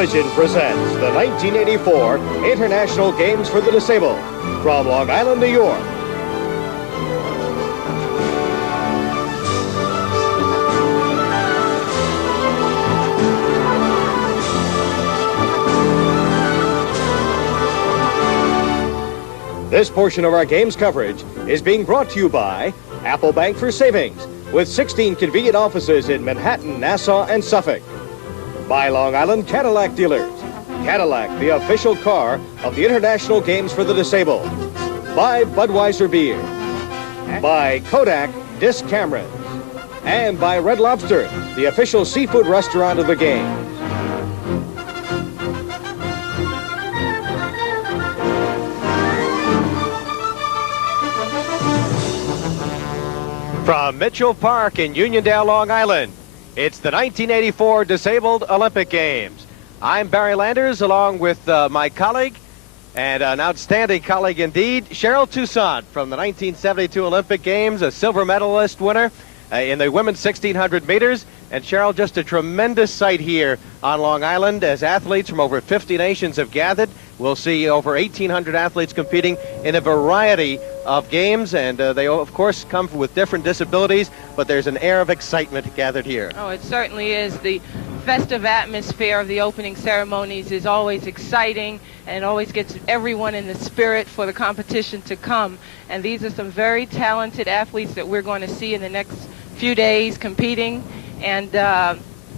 Television presents the 1984 International Games for the Disabled from Long Island, New York. This portion of our games coverage is being brought to you by Apple Bank for Savings, with 16 convenient offices in Manhattan, Nassau, and Suffolk. By Long Island Cadillac Dealers. Cadillac, the official car of the International Games for the Disabled. By Budweiser Beer. By Kodak Disc Cameras. And by Red Lobster, the official seafood restaurant of the Games. From Mitchell Park in Uniondale, Long Island, it's the 1984 Disabled Olympic Games. I'm Barry Landers, along with my colleague, and an outstanding colleague indeed, Cheryl Toussaint from the 1972 Olympic Games, a silver medalist winner in the women's 1600 meters. And Cheryl, just a tremendous sight here on Long Island as athletes from over 50 nations have gathered. We'll see over 1,800 athletes competing in a variety of games, and they, of course, come with different disabilities, but there's an air of excitement gathered here. Oh, it certainly is. The festive atmosphere of the opening ceremonies is always exciting, and it always gets everyone in the spirit for the competition to come. And these are some very talented athletes that we're going to see in the next few days competing, and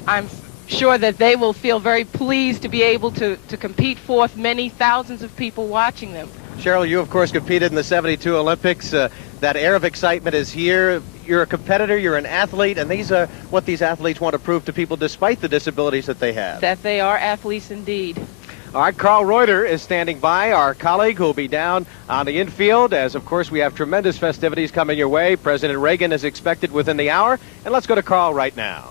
I'm sure that they will feel very pleased to be able to compete forth many thousands of people watching them. Cheryl, you of course competed in the 72 Olympics. That air of excitement is here. You're a competitor, you're an athlete, and these are what these athletes want to prove to people despite the disabilities that they have. That they are athletes indeed. All right, Carl Reuter is standing by, our colleague who will be down on the infield, as of course we have tremendous festivities coming your way. President Reagan is expected within the hour, and let's go to Carl right now.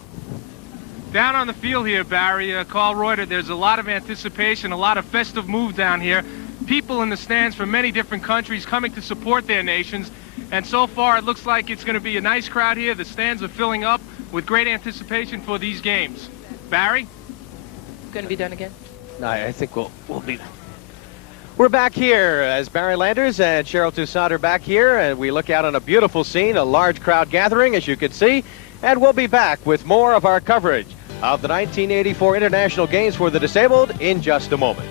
Down on the field here, Barry, Carl Reuter, there's a lot of anticipation, a lot of festive mood down here. People in the stands from many different countries coming to support their nations. And so far, it looks like it's going to be a nice crowd here. The stands are filling up with great anticipation for these games. Barry? Going to be done again? No, I think we'll be... We're back here as Barry Landers and Cheryl Toussaint are back here, and we look out on a beautiful scene, a large crowd gathering, as you can see. And we'll be back with more of our coverage of the 1984 International Games for the Disabled in just a moment.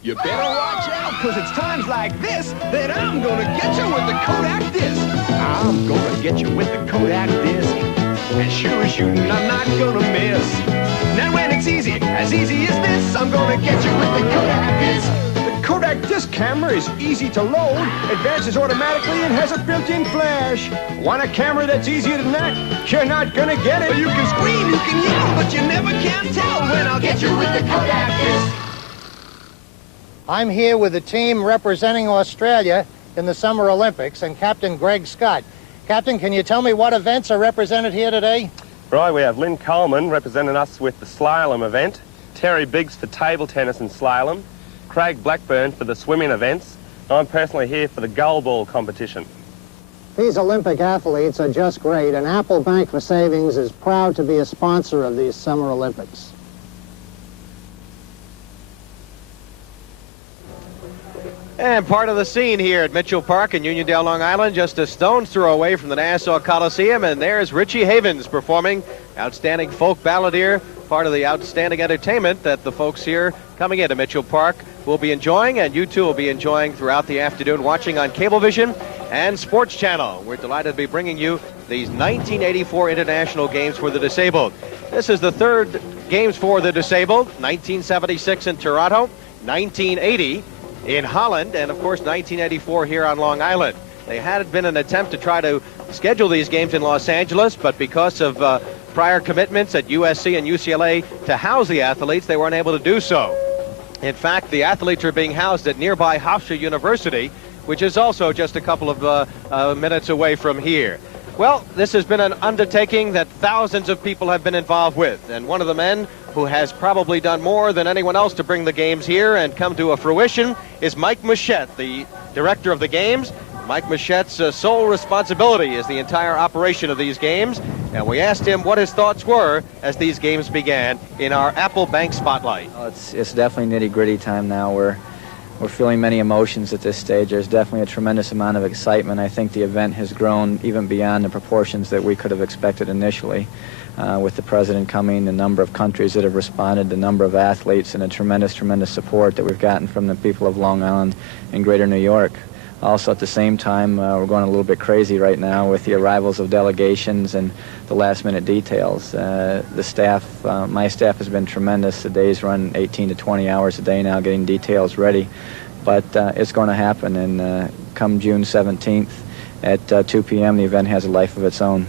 You better watch out, because it's times like this that I'm gonna get you with the Kodak disc. I'm gonna get you with the Kodak disc. And sure as shooting, I'm not gonna miss. Now when it's easy as this, I'm gonna get you with the Kodak disc. The Kodak disc camera is easy to load, advances automatically, and has a built-in flash. Want a camera that's easier than that? You're not gonna get it. You can scream, you can yell, but you never can tell when I'll get you with the Kodak disc. I'm here with the team representing Australia in the Summer Olympics and Captain Greg Scott. Captain, can you tell me what events are represented here today? Right, we have Lynn Coleman representing us with the slalom event, Terry Biggs for table tennis and slalom, Craig Blackburn for the swimming events. I'm personally here for the goalball competition. These Olympic athletes are just great, and Apple Bank for Savings is proud to be a sponsor of these Summer Olympics. And part of the scene here at Mitchell Park in Uniondale, Long Island, just a stone's throw away from the Nassau Coliseum, and there's Richie Havens performing, outstanding folk balladeer, part of the outstanding entertainment that the folks here coming into Mitchell Park will be enjoying, and you too will be enjoying throughout the afternoon, watching on Cablevision and Sports Channel. We're delighted to be bringing you these 1984 International Games for the Disabled. This is the third Games for the Disabled, 1976 in Toronto, 1980 in Holland, and of course 1984 here on Long Island. They had been an attempt to try to schedule these games in Los Angeles, but because of prior commitments at USC and UCLA to house the athletes, they weren't able to do so. In fact, the athletes are being housed at nearby Hofstra University, which is also just a couple of minutes away from here. Well, this has been an undertaking that thousands of people have been involved with, and one of the men who has probably done more than anyone else to bring the games here and come to a fruition is Mike Machette, the director of the games. Mike Machette's sole responsibility is the entire operation of these games, and we asked him what his thoughts were as these games began in our Apple Bank Spotlight. Well, it's definitely nitty-gritty time now. We're feeling many emotions at this stage. There's definitely a tremendous amount of excitement. I think the event has grown even beyond the proportions that we could have expected initially. With the president coming, the number of countries that have responded, the number of athletes, and a tremendous support that we've gotten from the people of Long Island and Greater New York. Also, at the same time, we're going a little bit crazy right now with the arrivals of delegations and the last-minute details. The staff, my staff has been tremendous. The days run 18 to 20 hours a day now getting details ready. But it's going to happen, and come June 17th at 2 p.m., the event has a life of its own.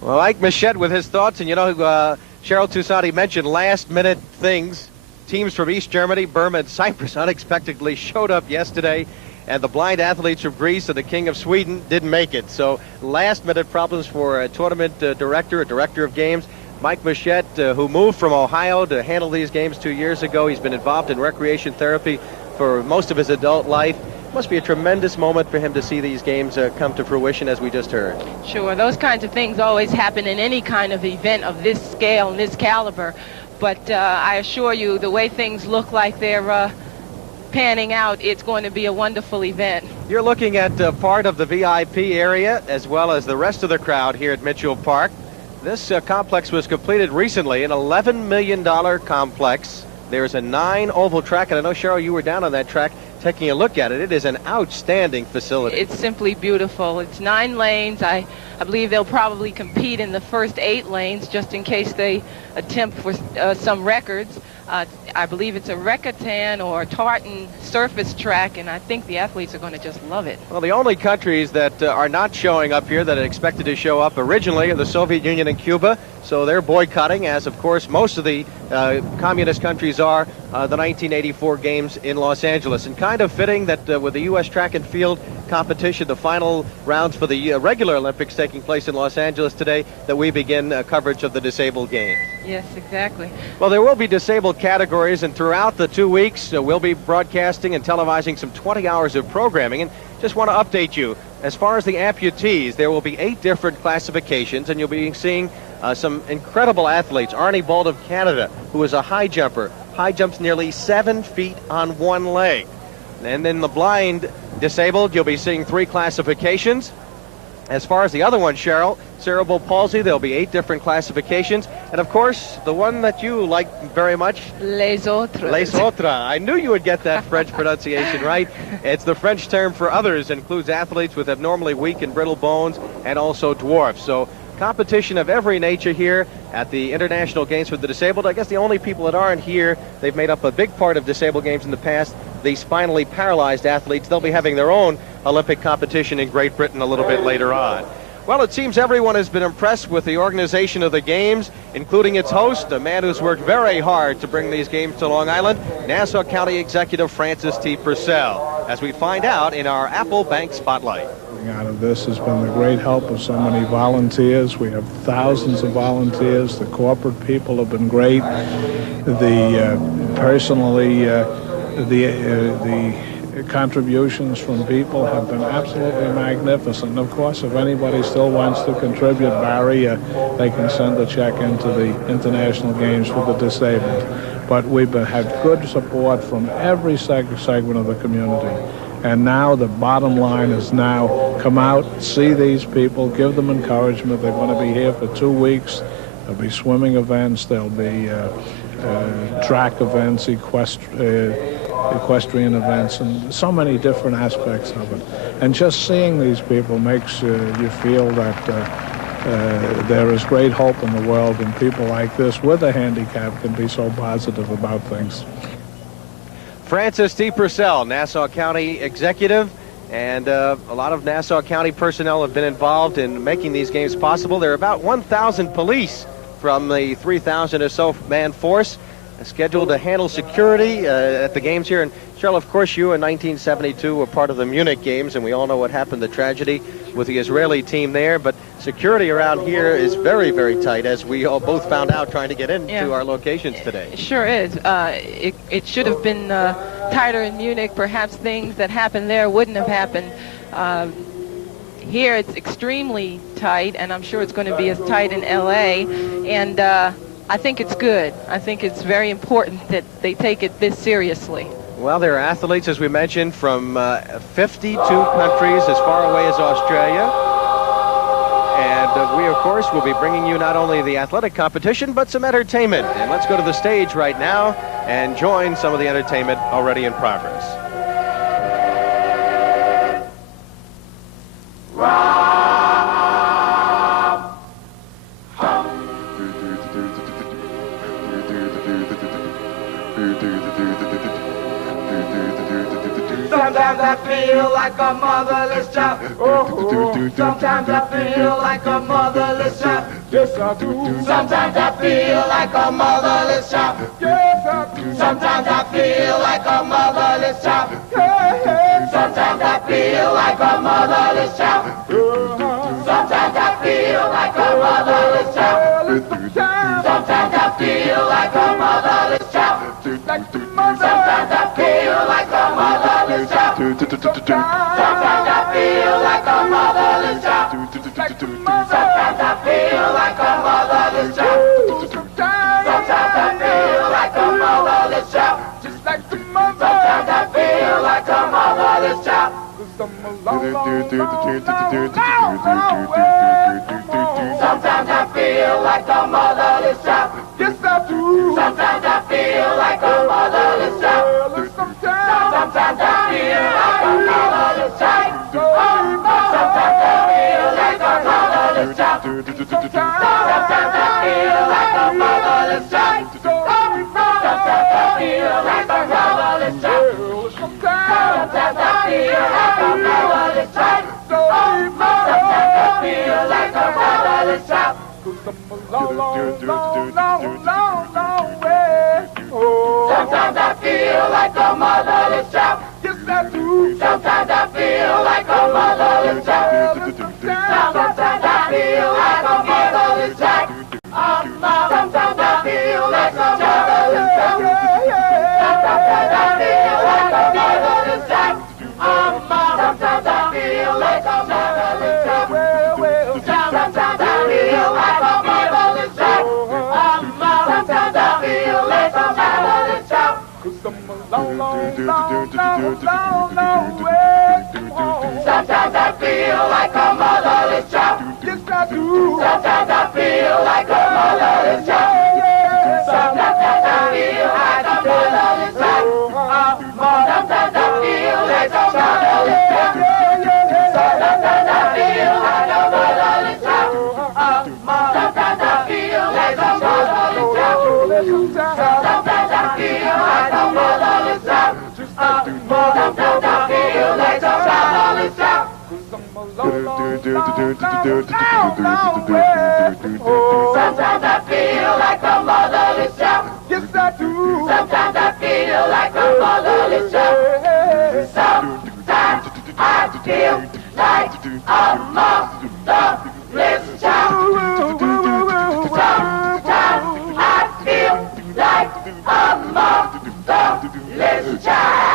Well, Mike Machette with his thoughts, and you know, Cheryl Toussaint mentioned last-minute things. Teams from East Germany, Burma, and Cyprus unexpectedly showed up yesterday, and the blind athletes from Greece and the King of Sweden didn't make it. So last-minute problems for a tournament director, a director of games. Mike Machette, who moved from Ohio to handle these games 2 years ago. He's been involved in recreation therapy for most of his adult life. Must be a tremendous moment for him to see these games come to fruition, as we just heard. Sure, those kinds of things always happen in any kind of event of this scale and this caliber. But I assure you, the way things look like they're panning out, it's going to be a wonderful event. You're looking at part of the VIP area as well as the rest of the crowd here at Mitchell Park. This complex was completed recently, an $11 million complex. There's a 9-oval track, and I know, Cheryl, you were down on that track taking a look at it. It is an outstanding facility. It's simply beautiful. It's 9 lanes. I believe they'll probably compete in the first 8 lanes just in case they attempt for some records. I believe it's a Recatan or tartan surface track, and I think the athletes are going to just love it. Well, the only countries that are not showing up here that are expected to show up originally are the Soviet Union and Cuba, so they're boycotting, as of course most of the communist countries are, the 1984 games in Los Angeles. And kind of fitting that with the U.S. track and field competition, the final rounds for the regular Olympics taking place in Los Angeles today, that we begin coverage of the disabled games. Yes, exactly. Well, there will be disabled categories, and throughout the 2 weeks, we'll be broadcasting and televising some 20 hours of programming. And just want to update you, as far as the amputees, there will be 8 different classifications, and you'll be seeing some incredible athletes. Arnie Bald of Canada, who is a high jumper, high jumps nearly 7 feet on one leg. And then the blind disabled, you'll be seeing 3 classifications. As far as the other one, Cheryl, cerebral palsy, there'll be 8 different classifications. And of course, the one that you like very much, Les autres. Les autres. I knew you would get that French pronunciation right. It's the French term for others. It includes athletes with abnormally weak and brittle bones and also dwarfs. So competition of every nature here at the International Games for the Disabled. I guess the only people that aren't here, they've made up a big part of disabled games in the past, the spinally paralyzed athletes. They'll be having their own Olympic competition in Great Britain a little bit later on. Well, it seems everyone has been impressed with the organization of the games, including its host, a man who's worked very hard to bring these games to Long Island, Nassau County Executive Francis T. Purcell, as we find out in our Apple Bank Spotlight. Out of this has been the great help of so many volunteers. We have thousands of volunteers. The corporate people have been great. The contributions from people have been absolutely magnificent. Of course, if anybody still wants to contribute, Barry, they can send a check into the International Games for the Disabled. But we've had good support from every segment of the community. And now the bottom line is now come out, see these people, give them encouragement. They're going to be here for 2 weeks. There'll be swimming events, there'll be track events, equestrian events, and so many different aspects of it. And just seeing these people makes you feel that there is great hope in the world, and people like this with a handicap can be so positive about things. Francis D. Purcell, Nassau County Executive, and a lot of Nassau County personnel have been involved in making these games possible. There are about 1,000 police from the 3,000 or so man force scheduled to handle security at the games here. And Cheryl, of course, you in 1972 were part of the Munich games, and we all know what happened, the tragedy with the Israeli team there. But security around here is very, very tight, as we all both found out trying to get into our locations today. It sure is. It should have been tighter in Munich. Perhaps things that happened there wouldn't have happened. Here it's extremely tight, and I'm sure it's going to be as tight in LA. And I think it's good. I think it's very important that they take it this seriously. Well, there are athletes, as we mentioned, from 52 countries as far away as Australia. And we, of course, will be bringing you not only the athletic competition, but some entertainment. And let's go to the stage right now and join some of the entertainment already in progress. Sometimes I feel like a motherless child. Oh, sometimes I feel like a motherless child. Yes, I do. Sometimes I feel like a motherless child. Yes, I do. Sometimes I feel like a motherless child. Sometimes I feel like a motherless child. Sometimes I feel like a motherless child. Sometimes I feel like a motherless child. Sometimes I feel like a motherless child. Sometimes I feel like a motherless child. Sometimes I feel like a motherless child. Sometimes I feel like a motherless child. Sometimes I feel like a motherless child. Sometimes I feel like a motherless child. Yes, I do. Sometimes I feel like a motherless child. Sometimes I feel like a motherless child. Sometimes I feel like a motherless child. Sometimes I feel like a motherless child. Sometimes I feel like a motherless child. Sometimes I feel like a motherless child. Sometimes I feel like a motherless child. Sometimes I feel like a motherless child. Yes, I do. Sometimes I feel like a motherless child. Sometimes I feel like a motherless child. Sometimes I feel like a motherless child. Sometimes I feel like a motherless child. Sometimes I feel like a motherless child. Sometimes I feel like a motherless child. Sometimes I feel like a motherless child. Sometimes I feel like a motherless child. Yes, I do. Sometimes I feel like a motherless child. Sometimes I feel like a motherless child. Sometimes I feel like a motherless child. Sometimes I feel like a motherless child. Sometimes I feel like a motherless child. Sometimes I feel like a motherless child. Sometimes I feel like a motherless child. Sometimes I feel like a motherless child. Yes, I do. Sometimes I feel like a motherless child. Sometimes I feel like a motherless child. Sometimes I feel like a motherless child.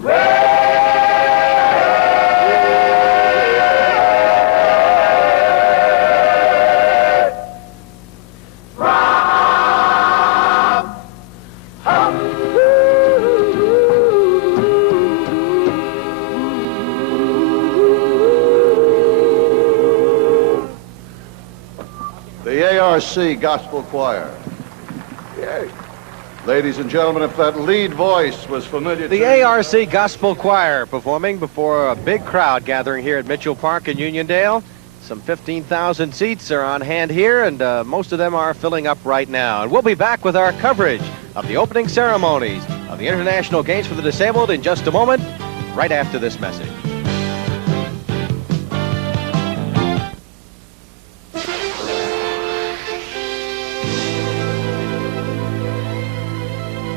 The ARC Gospel Choir. Yay. Ladies and gentlemen, if that lead voice was familiar to The you... ARC Gospel Choir performing before a big crowd gathering here at Mitchell Park in Uniondale. Some 15,000 seats are on hand here, and most of them are filling up right now. And we'll be back with our coverage of the opening ceremonies of the International Games for the Disabled in just a moment, right after this message.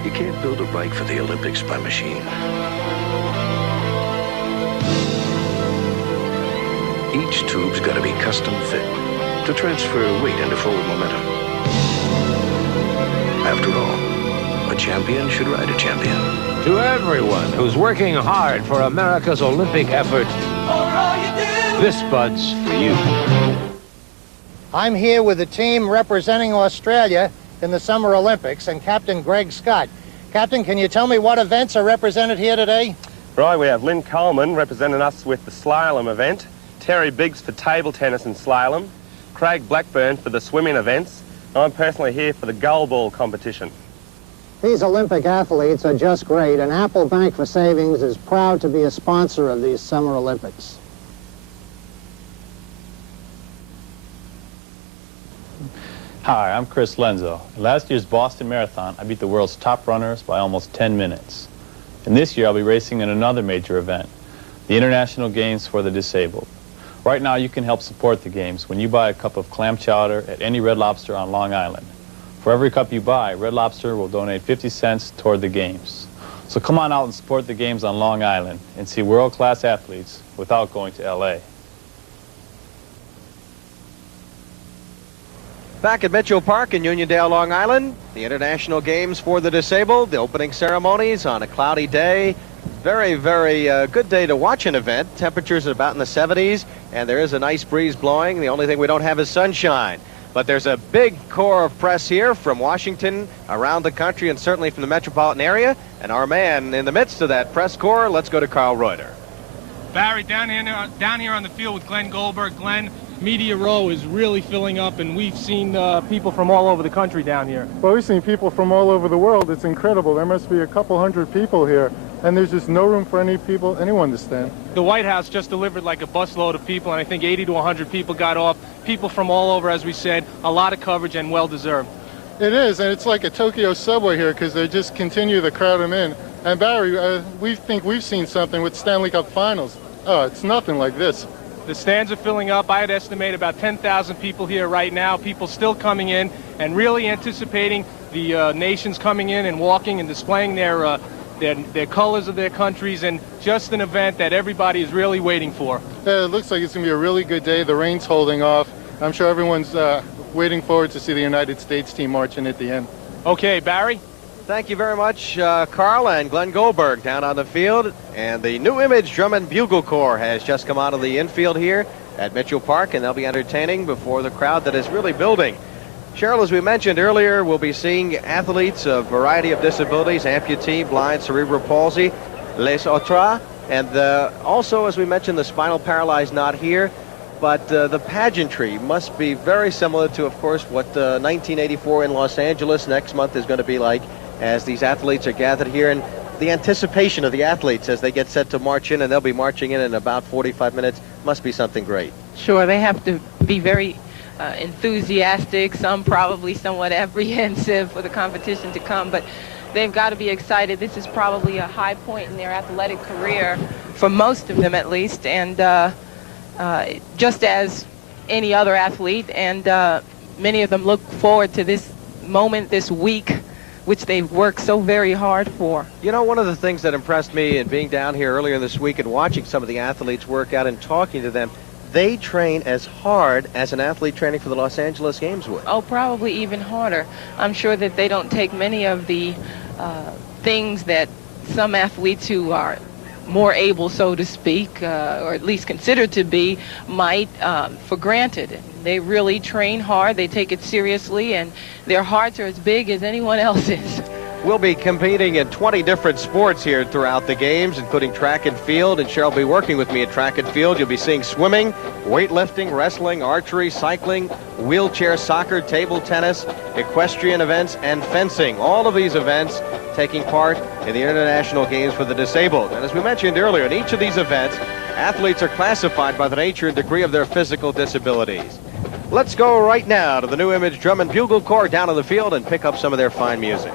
You can't build a bike for the Olympics by machine. Each tube's got to be custom fit to transfer weight into forward momentum. After all, a champion should ride a champion. To everyone who's working hard for America's Olympic effort, this Bud's for you. I'm here with the team representing Australia in the Summer Olympics and Captain Greg Scott. Captain, can you tell me what events are represented here today? Right, we have Lynn Coleman representing us with the slalom event, Terry Biggs for table tennis and slalom, Craig Blackburn for the swimming events. I'm personally here for the goalball competition. These Olympic athletes are just great, and Apple Bank for Savings is proud to be a sponsor of these Summer Olympics. Hi, I'm Chris Lenzo. In last year's Boston Marathon, I beat the world's top runners by almost 10 minutes. And this year, I'll be racing in another major event, the International Games for the Disabled. Right now, you can help support the Games when you buy a cup of clam chowder at any Red Lobster on Long Island. For every cup you buy, Red Lobster will donate 50 cents toward the Games. So come on out and support the Games on Long Island and see world-class athletes without going to LA. Back at Mitchell Park in Uniondale, Long Island, the International Games for the Disabled, the opening ceremonies on a cloudy day. Very, very good day to watch an event. Temperatures are about in the 70s, and there is a nice breeze blowing. The only thing we don't have is sunshine. But there's a big core of press here from Washington, around the country, and certainly from the metropolitan area. And our man in the midst of that press corps, let's go to Carl Reuter. Barry, down here on the field with Glenn Goldberg. Glenn, Media Row is really filling up, and we've seen people from all over the country down here. Well, we've seen people from all over the world. It's incredible. There must be a couple hundred people here, and there's just no room for anyone to stand. The White House just delivered like a busload of people, and I think 80 to 100 people got off. People from all over, as we said, a lot of coverage and well-deserved. It is, and it's like a Tokyo subway here because they just continue to crowd them in. And Barry, we think we've seen something with Stanley Cup Finals. Oh, it's nothing like this. The stands are filling up. I'd estimate about 10,000 people here right now. People still coming in and really anticipating the nations coming in and walking and displaying their colors of their countries, and just an event that everybody is really waiting for. Yeah, it looks like it's going to be a really good day. The rain's holding off. I'm sure everyone's waiting forward to see the United States team marching at the end. Okay, Barry? Thank you very much, Carl and Glenn Goldberg down on the field. And the New Image Drum and Bugle Corps has just come out of the infield here at Mitchell Park, and they'll be entertaining before the crowd that is really building. Cheryl, as we mentioned earlier, we'll be seeing athletes of a variety of disabilities, amputee, blind, cerebral palsy, les autres, and also, as we mentioned, the spinal paralyzed not here. But the pageantry must be very similar to, of course, what 1984 in Los Angeles next month is going to be like, as these athletes are gathered here, and the anticipation of the athletes as they get set to march in, and they'll be marching in about 45 minutes, must be something great. Sure, they have to be very enthusiastic, some probably somewhat apprehensive for the competition to come, but they've got to be excited. This is probably a high point in their athletic career, for most of them at least, and just as any other athlete, and many of them look forward to this moment, this week, which they've worked so very hard for. You know, one of the things that impressed me in being down here earlier this week and watching some of the athletes work out and talking to them, they train as hard as an athlete training for the Los Angeles Games would. Oh, probably even harder. I'm sure that they don't take many of the things that some athletes who are more able, so to speak, or at least considered to be, might for granted. They really train hard, they take it seriously, and their hearts are as big as anyone else's. We'll be competing in 20 different sports here throughout the games, including track and field, and Cheryl will be working with me at track and field. You'll be seeing swimming, weightlifting, wrestling, archery, cycling, wheelchair soccer, table tennis, equestrian events, and fencing. All of these events taking part in the International Games for the Disabled. And as we mentioned earlier, in each of these events, athletes are classified by the nature and degree of their physical disabilities. Let's go right now to the New Image Drum and Bugle Corps down on the field and pick up some of their fine music.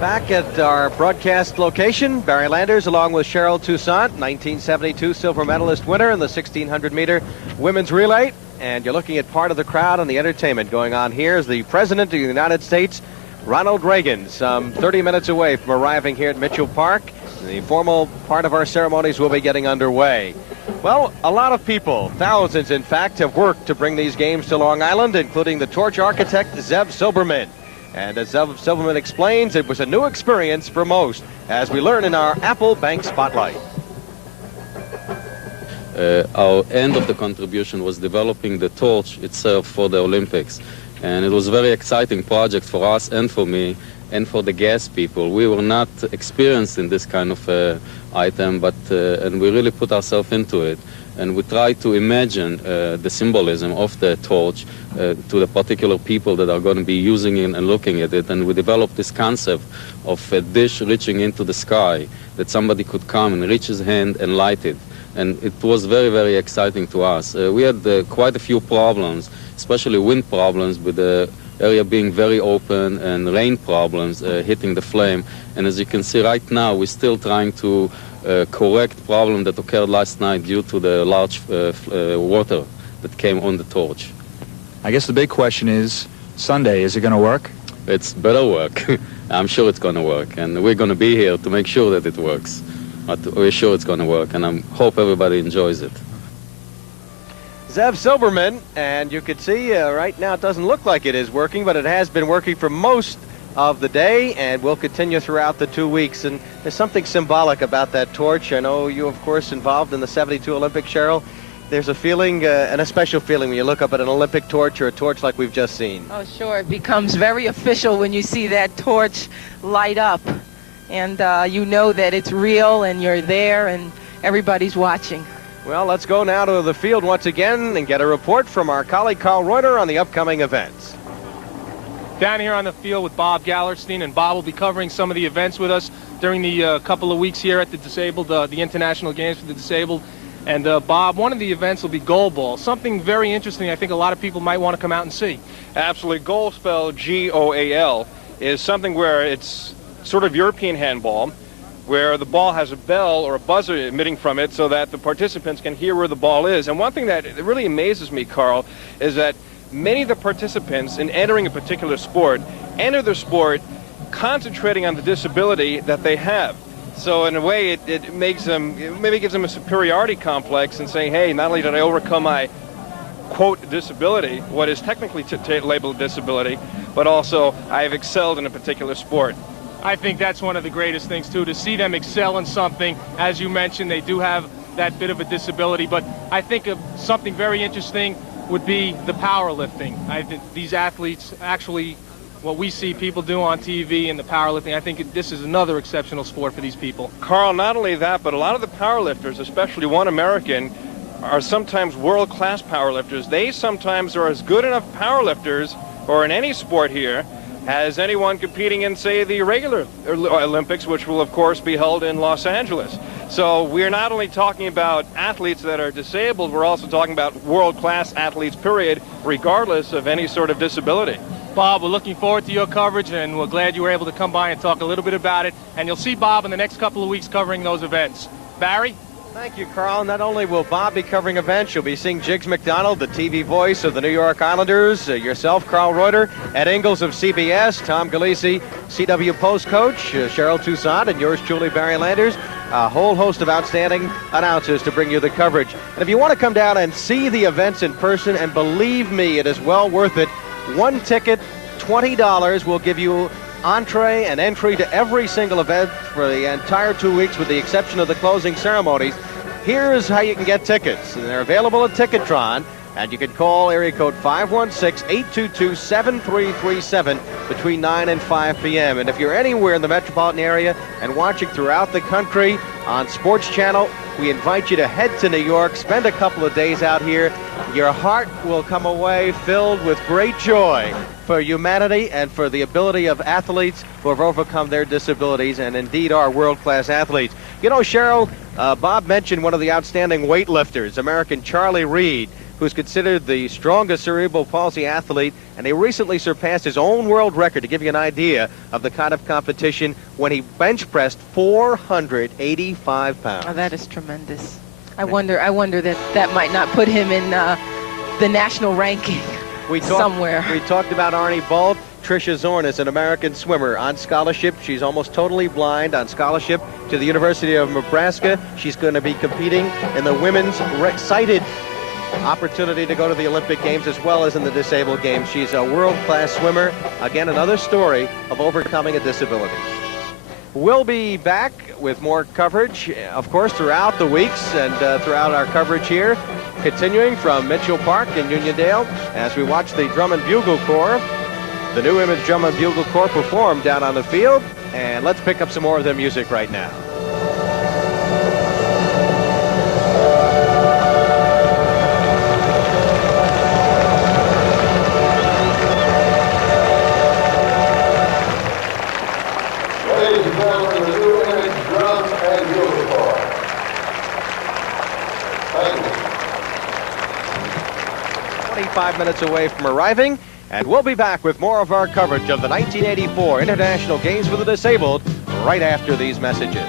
Back at our broadcast location, Barry Landers along with Cheryl Toussaint, 1972 silver medalist winner in the 1600-meter women's relay. And you're looking at part of the crowd and the entertainment going on here as the President of the United States, Ronald Reagan, some 30 minutes away from arriving here at Mitchell Park. The formal part of our ceremonies will be getting underway. Well, a lot of people, thousands in fact, have worked to bring these games to Long Island, including the torch architect, Zev Silberman. And as Zev Silberman explains, it was a new experience for most, as we learn in our Apple Bank Spotlight. Our end of the contribution was developing the torch itself for the Olympics. And it was a very exciting project for us and for me and for the gas people. We were not experienced in this kind of item, but and we really put ourselves into it. And we tried to imagine the symbolism of the torch to the particular people that are going to be using it and looking at it. And we developed this concept of a dish reaching into the sky, that somebody could come and reach his hand and light it. And it was very, very exciting to us. We had quite a few problems, especially wind problems, with the area being very open, and rain problems hitting the flame. And as you can see right now, we're still trying to correct problem that occurred last night due to the large water that came on the torch. I guess the big question is, Sunday, is it going to work? It's better work. I'm sure it's going to work, and we're going to be here to make sure that it works. But we're sure it's going to work, and I hope everybody enjoys it. Zev Silberman, and you can see right now it doesn't look like it is working, but it has been working for most of the day and will continue throughout the 2 weeks. And there's something symbolic about that torch. I know you, of course, involved in the 72 Olympics, Cheryl. There's a feeling, and a special feeling when you look up at an Olympic torch or a torch like we've just seen. Oh, sure. It becomes very official when you see that torch light up. And you know that it's real and you're there and everybody's watching. Well, let's go now to the field once again and get a report from our colleague Carl Reuter on the upcoming events. Down here on the field with Bob Gallerstein, and Bob will be covering some of the events with us during the couple of weeks here at the disabled, the International Games for the Disabled. And Bob, one of the events will be goal ball, something very interesting I think a lot of people might want to come out and see. Absolutely. Goal, spelled G-O-A-L, is something where it's sort of European handball, where the ball has a bell or a buzzer emitting from it so that the participants can hear where the ball is. And one thing that really amazes me, Carl, is that many of the participants in entering a particular sport enter the sport concentrating on the disability that they have. So in a way, it makes them, maybe gives them a superiority complex and saying, hey, not only did I overcome my, quote, disability, what is technically labeled disability, but also I have excelled in a particular sport. I think that's one of the greatest things, too, to see them excel in something. As you mentioned, they do have that bit of a disability, but I think of something very interesting would be the powerlifting. I think these athletes, actually, what we see people do on TV in the powerlifting, I think this is another exceptional sport for these people. Carl, not only that, but a lot of the powerlifters, especially one American, are sometimes world-class powerlifters. They sometimes are as good enough powerlifters, or in any sport here, as anyone competing in, say, the regular Olympics, which will, of course, be held in Los Angeles. So we're not only talking about athletes that are disabled, we're also talking about world-class athletes, period, regardless of any sort of disability. Bob, we're looking forward to your coverage, and we're glad you were able to come by and talk a little bit about it. And you'll see Bob in the next couple of weeks covering those events. Barry? Thank you, Carl. Not only will Bob be covering events, you'll be seeing Jiggs McDonald, the TV voice of the New York Islanders, yourself, Carl Reuter, Ed Ingles of CBS, Tom Galisi, CW Post coach, Cheryl Toussaint, and yours truly, Barry Landers. A whole host of outstanding announcers to bring you the coverage. And if you want to come down and see the events in person, and believe me, it is well worth it, one ticket, $20, will give you entree and entry to every single event for the entire 2 weeks, with the exception of the closing ceremonies. Here's how you can get tickets. And they're available at Ticketron, and you can call area code 516-822-7337 between 9 and 5 p.m. And if you're anywhere in the metropolitan area and watching throughout the country on Sports Channel, we invite you to head to New York, spend a couple of days out here. Your heart will come away filled with great joy for humanity and for the ability of athletes who have overcome their disabilities and indeed are world-class athletes. You know, Cheryl, Bob mentioned one of the outstanding weightlifters, American Charlie Reed, who's considered the strongest cerebral palsy athlete, and he recently surpassed his own world record, to give you an idea of the kind of competition, when he bench pressed 485 pounds. Oh, that is tremendous. I wonder that might not put him in the national ranking somewhere. We talked about Arnie Balt. Tricia Zorn is an American swimmer on scholarship. She's almost totally blind, on scholarship to the University of Nebraska. She's going to be competing in the women's sighted opportunity to go to the Olympic Games, as well as in the disabled games. She's a world-class swimmer. Again, another story of overcoming a disability. We'll be back with more coverage, of course, throughout the weeks and throughout our coverage here, continuing from Mitchell Park in Uniondale as we watch the Drum and Bugle Corps, the New Image Drum and Bugle Corps, perform down on the field. And let's pick up some more of their music right now. Ladies and gentlemen, the New Image Drum and Bugle Corps. Thank you. 25 minutes away from arriving, and we'll be back with more of our coverage of the 1984 International Games for the Disabled right after these messages.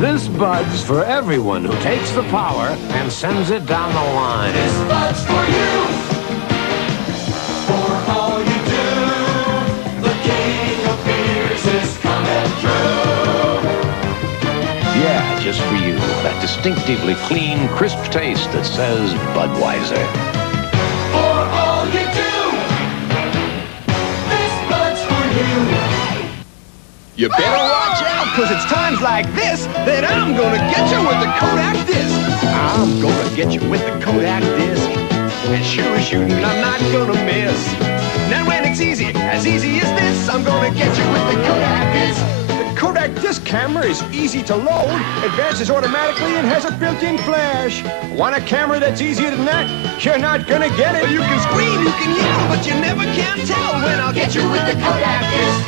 This bud's for everyone who takes the power and sends it down the line. This bud's for you. For all you do, the king of beers is coming through. Yeah, just for you. That distinctively clean, crisp taste that says Budweiser. For all you do, this bud's for you. You better watch out, because it's times like this that I'm gonna get you with the Kodak disc. I'm gonna get you with the Kodak disc. And sure as shooting, I'm not gonna miss. Now when it's easy as this, I'm gonna get you with the Kodak disc. The Kodak disc camera is easy to load, advances automatically, and has a built-in flash. Want a camera that's easier than that? You're not gonna get it. You can scream, you can yell, but you never can tell when I'll get you with the Kodak disc.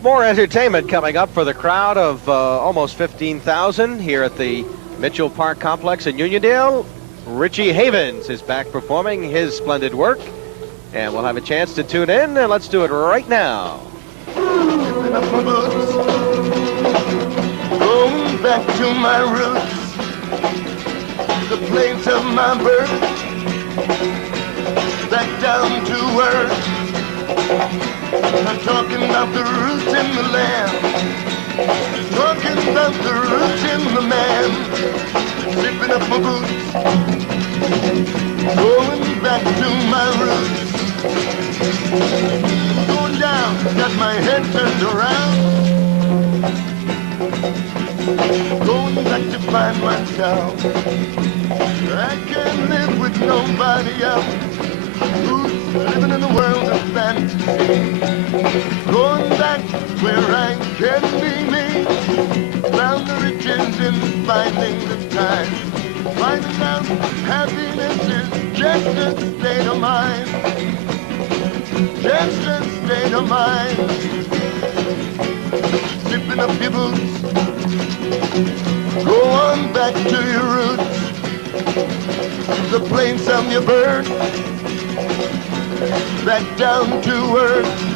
More entertainment coming up for the crowd of almost 15,000 here at the Mitchell Park Complex in Uniondale. Richie Havens is back performing his splendid work, and we'll have a chance to tune in, and let's do it right now. Going back to my roots, the place of my birth, back down to earth. I'm talking about the roots in the land, talking about the roots in the man, zipping up my boots, going back to my roots, going down, got my head turned around, going back to find myself. I can't live with nobody else who's living in the world of fantasy. Going back where I can be me. Found the riches in finding the time. Finding out happiness is just a state of mind. Just a state of mind. Zipping up your boots. Go on back to your roots. The place of your birth. Back down to earth.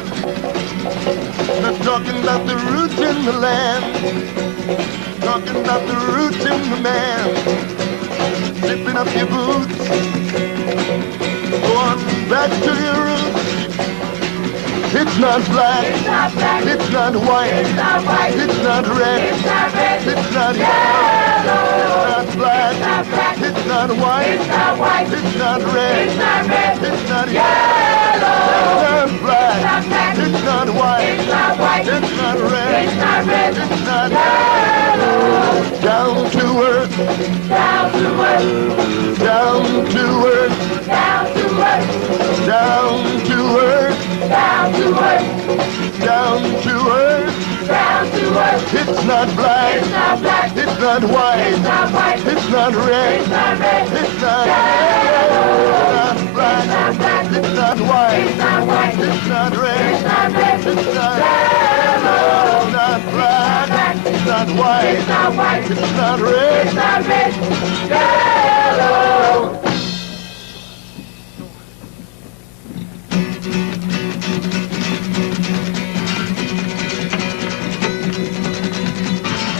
Not talking about the roots in the land. Talking about the roots in the man. Zipping up your boots. Go on back to your roots. It's not black. It's not black. It's not white. It's not white. It's not red. It's not red. It's not yellow. It's not black. It's not black. It's not white. It's not white. It's not red. It's not red. It's not yellow. It's not black. It's not not white. It's not white. It's not red. It's not red. It's not yellow. Down to earth. Down to earth. Down to earth. Down to earth. Down to earth. Down to earth. Down to earth. Down to earth. It's not black. It's not black. It's not white. It's not white. It's not red. It's not red. It's not yellow. It's not black. It's not black. It's not white. It's not white. It's not red. It's not red. It's not yellow. It's not black. It's not white. It's not white. It's not red. It's not red. Yellow.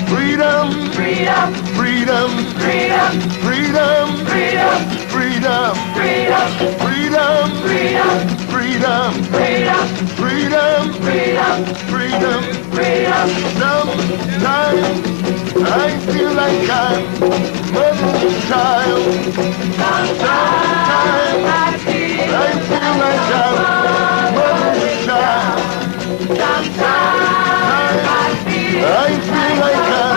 Freedom, freedom, freedom, freedom, freedom, freedom, freedom, freedom, freedom, freedom, freedom, freedom, freedom, freedom, freedom, freedom. Sometimes I feel like I'm mother's child. Sometimes I feel like I'm mother's child. Sometimes I feel like I'm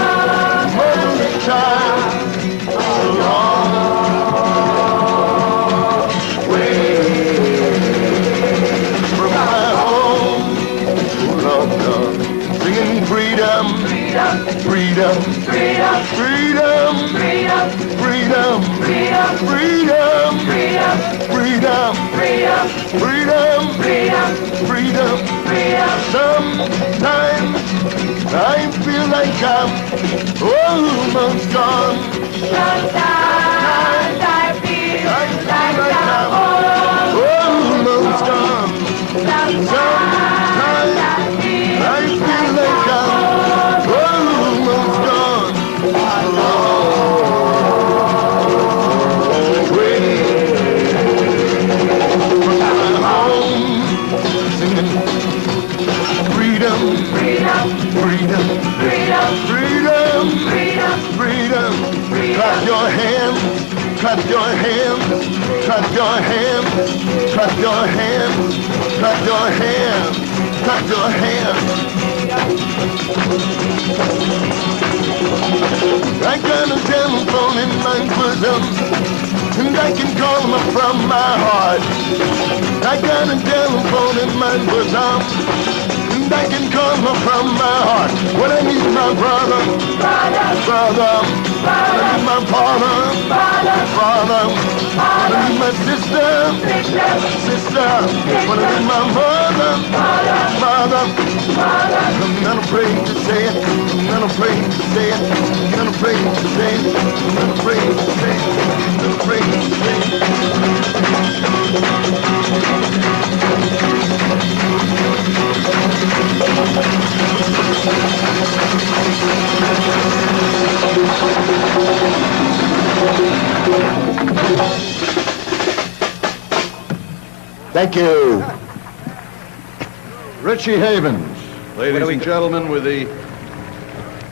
mother's child. A long way from my home. Love, singing freedom, freedom, freedom, freedom, freedom, freedom, freedom, freedom, freedom, freedom, freedom, freedom, freedom, freedom, freedom. Sometimes I feel like I'm almost gone. Sometimes I feel like I'm almost gone. Sometimes I feel like I'm almost gone. Away from my home, singing freedom, freedom, freedom, freedom, freedom, freedom, freedom. Clap your hands, clap your hands, clap your hands, clap your hands, clap your hands, clap your hands. I got a telephone in my bosom, and I can call him up from my heart. I got a telephone in my bosom, and I can call him from my heart. When I need my brother, brother, when I need my father, father, when I need my sister, sister, when I need my mother, mother. I'm not afraid to say it, I'm not afraid to say it, I'm not afraid to say it, I'm not afraid to say it, I'm not afraid to say it. Thank you. Richie Havens, ladies and gentlemen, with the...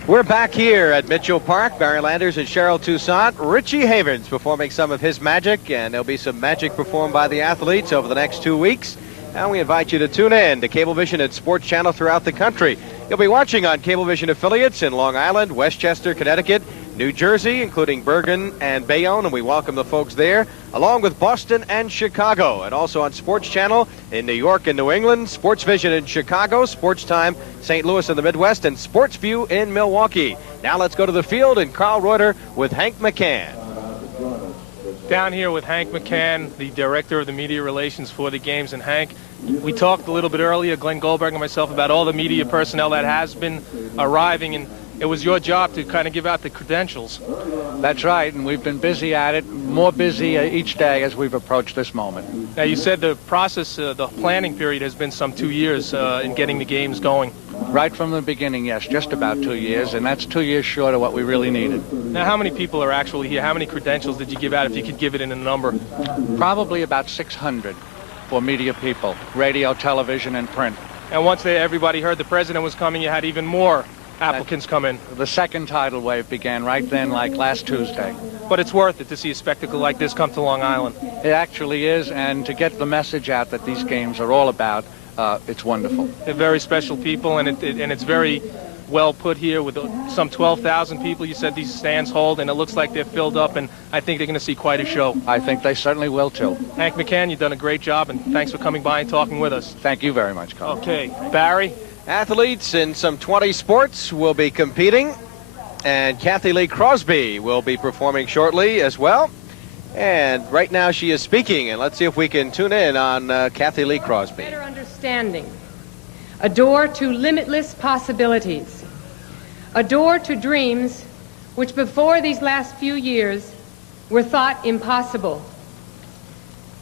We're back here at Mitchell Park. Barry Landers and Cheryl Toussaint. Richie Havens performing some of his magic, and there'll be some magic performed by the athletes over the next 2 weeks. And we invite you to tune in to Cablevision and Sports Channel throughout the country. You'll be watching on Cablevision affiliates in Long Island, Westchester, Connecticut, New Jersey, including Bergen and Bayonne, and we welcome the folks there, along with Boston and Chicago, and also on Sports Channel in New York and New England, Sports Vision in Chicago, Sports Time St. Louis in the Midwest, and Sports View in Milwaukee. Now let's go to the field and Carl Reuter with Hank McCann. Down here with Hank McCann, the Director of the Media Relations for the games. And Hank, we talked a little bit earlier, Glenn Goldberg and myself, about all the media personnel that has been arriving, and it was your job to kind of give out the credentials. That's right, and we've been busy at it, more busy each day as we've approached this moment. Now, you said the process, the planning period has been some 2 years in getting the games going. Right from the beginning, yes, just about 2 years, and that's 2 years short of what we really needed. Now, how many people are actually here? How many credentials did you give out, if you could give it in a number? Probably about 600 for media people, radio, television, and print. And once everybody heard the president was coming, you had even more applicants come in. The second tidal wave began right then, like last Tuesday. But it's worth it to see a spectacle like this come to Long Island. It actually is, and to get the message out that these games are all about it's wonderful. They're very special people, and it's very well put here with some 12,000 people. You said these stands hold, and it looks like they're filled up, and I think they're going to see quite a show. I think they certainly will, too. Hank McCann, you've done a great job, and thanks for coming by and talking with us. Thank you very much, Carl. Okay, Barry? Athletes in some 20 sports will be competing, and Kathy Lee Crosby will be performing shortly as well. And right now she is speaking, and let's see if we can tune in on Kathy Lee Crosby. Better understanding. A door to limitless possibilities. A door to dreams which before these last few years were thought impossible.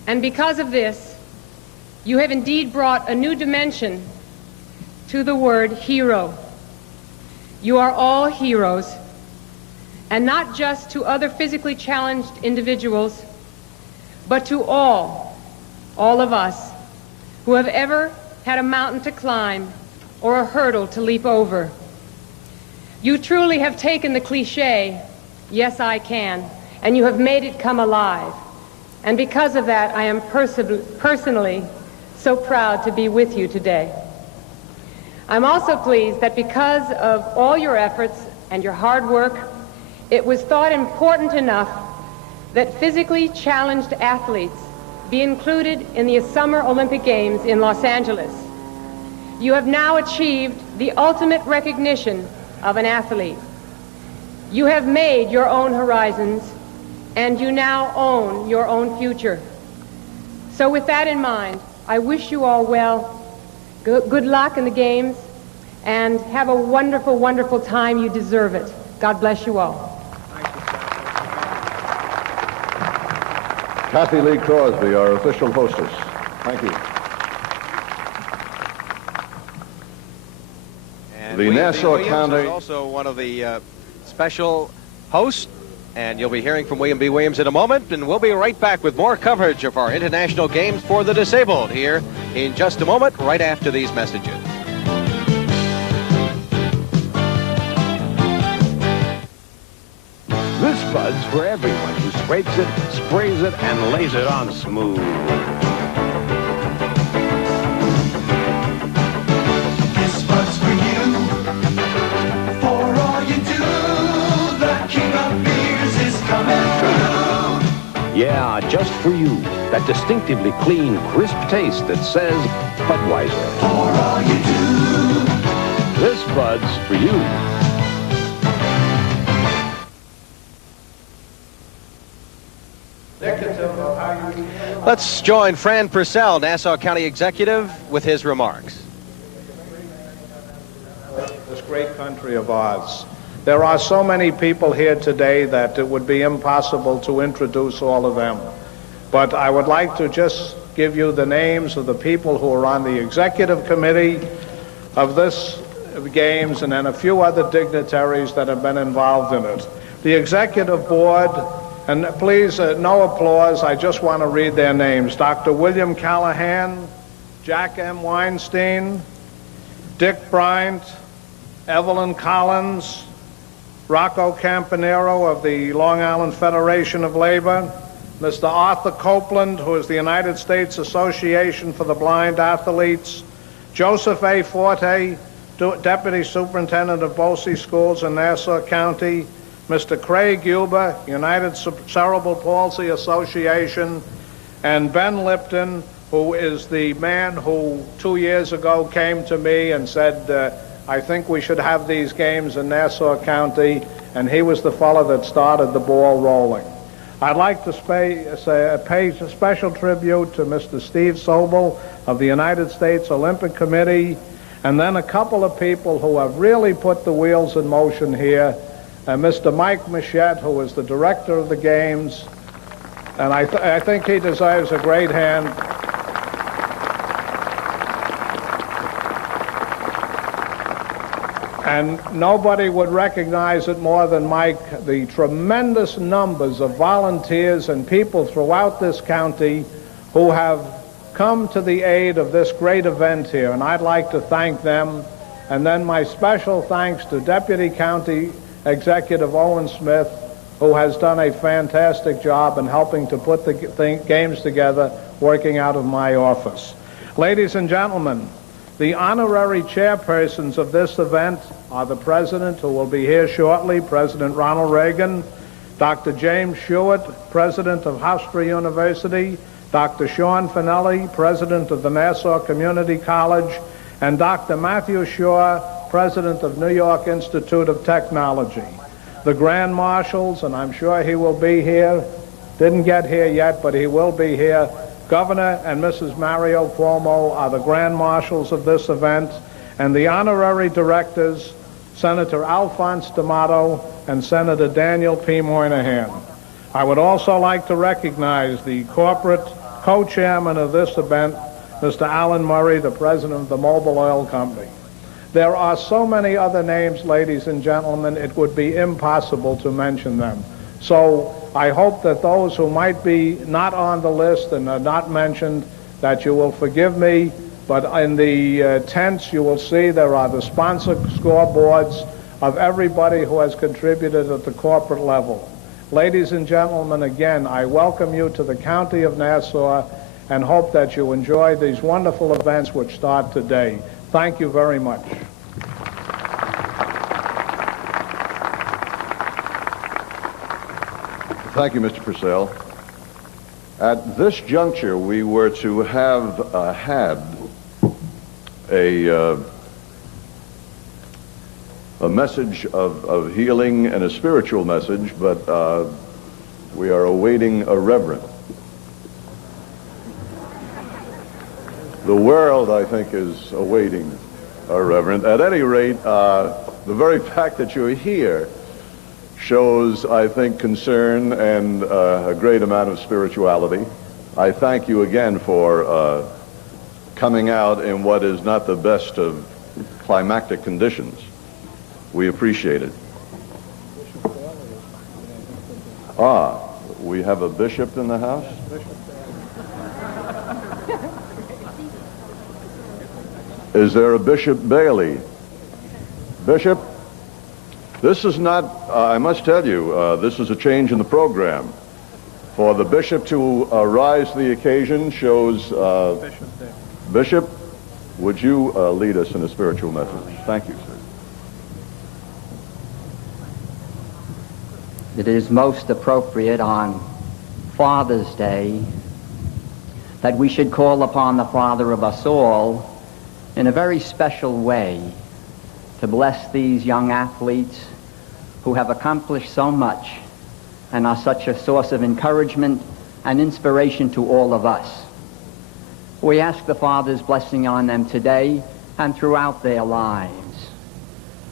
And because of this, you have indeed brought a new dimension to the word hero. You are all heroes, and not just to other physically challenged individuals, but to all of us who have ever had a mountain to climb or a hurdle to leap over. You truly have taken the cliche, yes, I can, and you have made it come alive. And because of that, I am personally so proud to be with you today. I'm also pleased that because of all your efforts and your hard work, it was thought important enough that physically challenged athletes be included in the Summer Olympic Games in Los Angeles. You have now achieved the ultimate recognition of an athlete. You have made your own horizons, and you now own your own future. So with that in mind, I wish you all well. Good luck in the games, and have a wonderful, wonderful time. You deserve it. God bless you all. Kathy Lee Crosby, our official hostess. Thank you. And the Nassau County is also one of the special hosts, and you'll be hearing from William B. Williams in a moment, and we'll be right back with more coverage of our international games for the disabled here in just a moment, right after these messages. This Bud's for everyone who scrapes it, sprays it, and lays it on smooth. This Bud's for you, for all you do. The king of beers is coming through. Yeah, just for you. That distinctively clean, crisp taste that says Budweiser. For all you do. This Bud's for you. Let's join Fran Purcell, Nassau County Executive, with his remarks. This great country of ours. There are so many people here today that it would be impossible to introduce all of them. But I would like to just give you the names of the people who are on the executive committee of this games, and then a few other dignitaries that have been involved in it. The executive board, and please, no applause, I just want to read their names. Dr. William Callahan, Jack M. Weinstein, Dick Bryant, Evelyn Collins, Rocco Campanero of the Long Island Federation of Labor, Mr. Arthur Copeland, who is the United States Association for the Blind Athletes, Joseph A. Forte, Deputy Superintendent of BOCES Schools in Nassau County, Mr. Craig Huber, United Cerebral Palsy Association, and Ben Lipton, who is the man who 2 years ago came to me and said, I think we should have these games in Nassau County, and he was the fellow that started the ball rolling. I'd like to pay a special tribute to Mr. Steve Sobel of the United States Olympic Committee, and then a couple of people who have really put the wheels in motion here. Mr. Mike Machette, who is the director of the games, and I think he deserves a great hand. And nobody would recognize it more than Mike, the tremendous numbers of volunteers and people throughout this county who have come to the aid of this great event here, and I'd like to thank them. And then my special thanks to Deputy County Executive Owen Smith, who has done a fantastic job in helping to put the games together, working out of my office. Ladies and gentlemen, the honorary chairpersons of this event are the President, who will be here shortly, President Ronald Reagan, Dr. James Stewart, President of Hofstra University, Dr. Sean Finelli, President of the Nassau Community College, and Dr. Matthew Shaw, President of New York Institute of Technology. The Grand Marshals, and I'm sure he will be here, didn't get here yet, but he will be here. Governor and Mrs. Mario Cuomo are the Grand Marshals of this event, and the honorary directors, Senator Alphonse D'Amato and Senator Daniel P. Moynihan. I would also like to recognize the corporate co-chairman of this event, Mr. Alan Murray, the president of the Mobil Oil Company. There are so many other names, ladies and gentlemen, it would be impossible to mention them. So I hope that those who might be not on the list and are not mentioned, that you will forgive me, but in the tents you will see there are the sponsor scoreboards of everybody who has contributed at the corporate level. Ladies and gentlemen, again, I welcome you to the County of Nassau and hope that you enjoy these wonderful events which start today. Thank you very much. Thank you, Mr. Purcell. At this juncture, we were to have had a message of healing and a spiritual message, but we are awaiting a reverend. The world, I think, is awaiting a reverend. At any rate, the very fact that you're here shows, I think, concern and a great amount of spirituality. I thank you again for coming out in what is not the best of climactic conditions. We appreciate it. Ah, we have a bishop in the house? Is there a Bishop Bailey? Bishop? This is not, I must tell you, this is a change in the program. For the bishop to rise to the occasion shows... Bishop, would you lead us in a spiritual message? Thank you, sir. It is most appropriate on Father's Day that we should call upon the Father of us all in a very special way to bless these young athletes who have accomplished so much and are such a source of encouragement and inspiration to all of us. We ask the Father's blessing on them today and throughout their lives.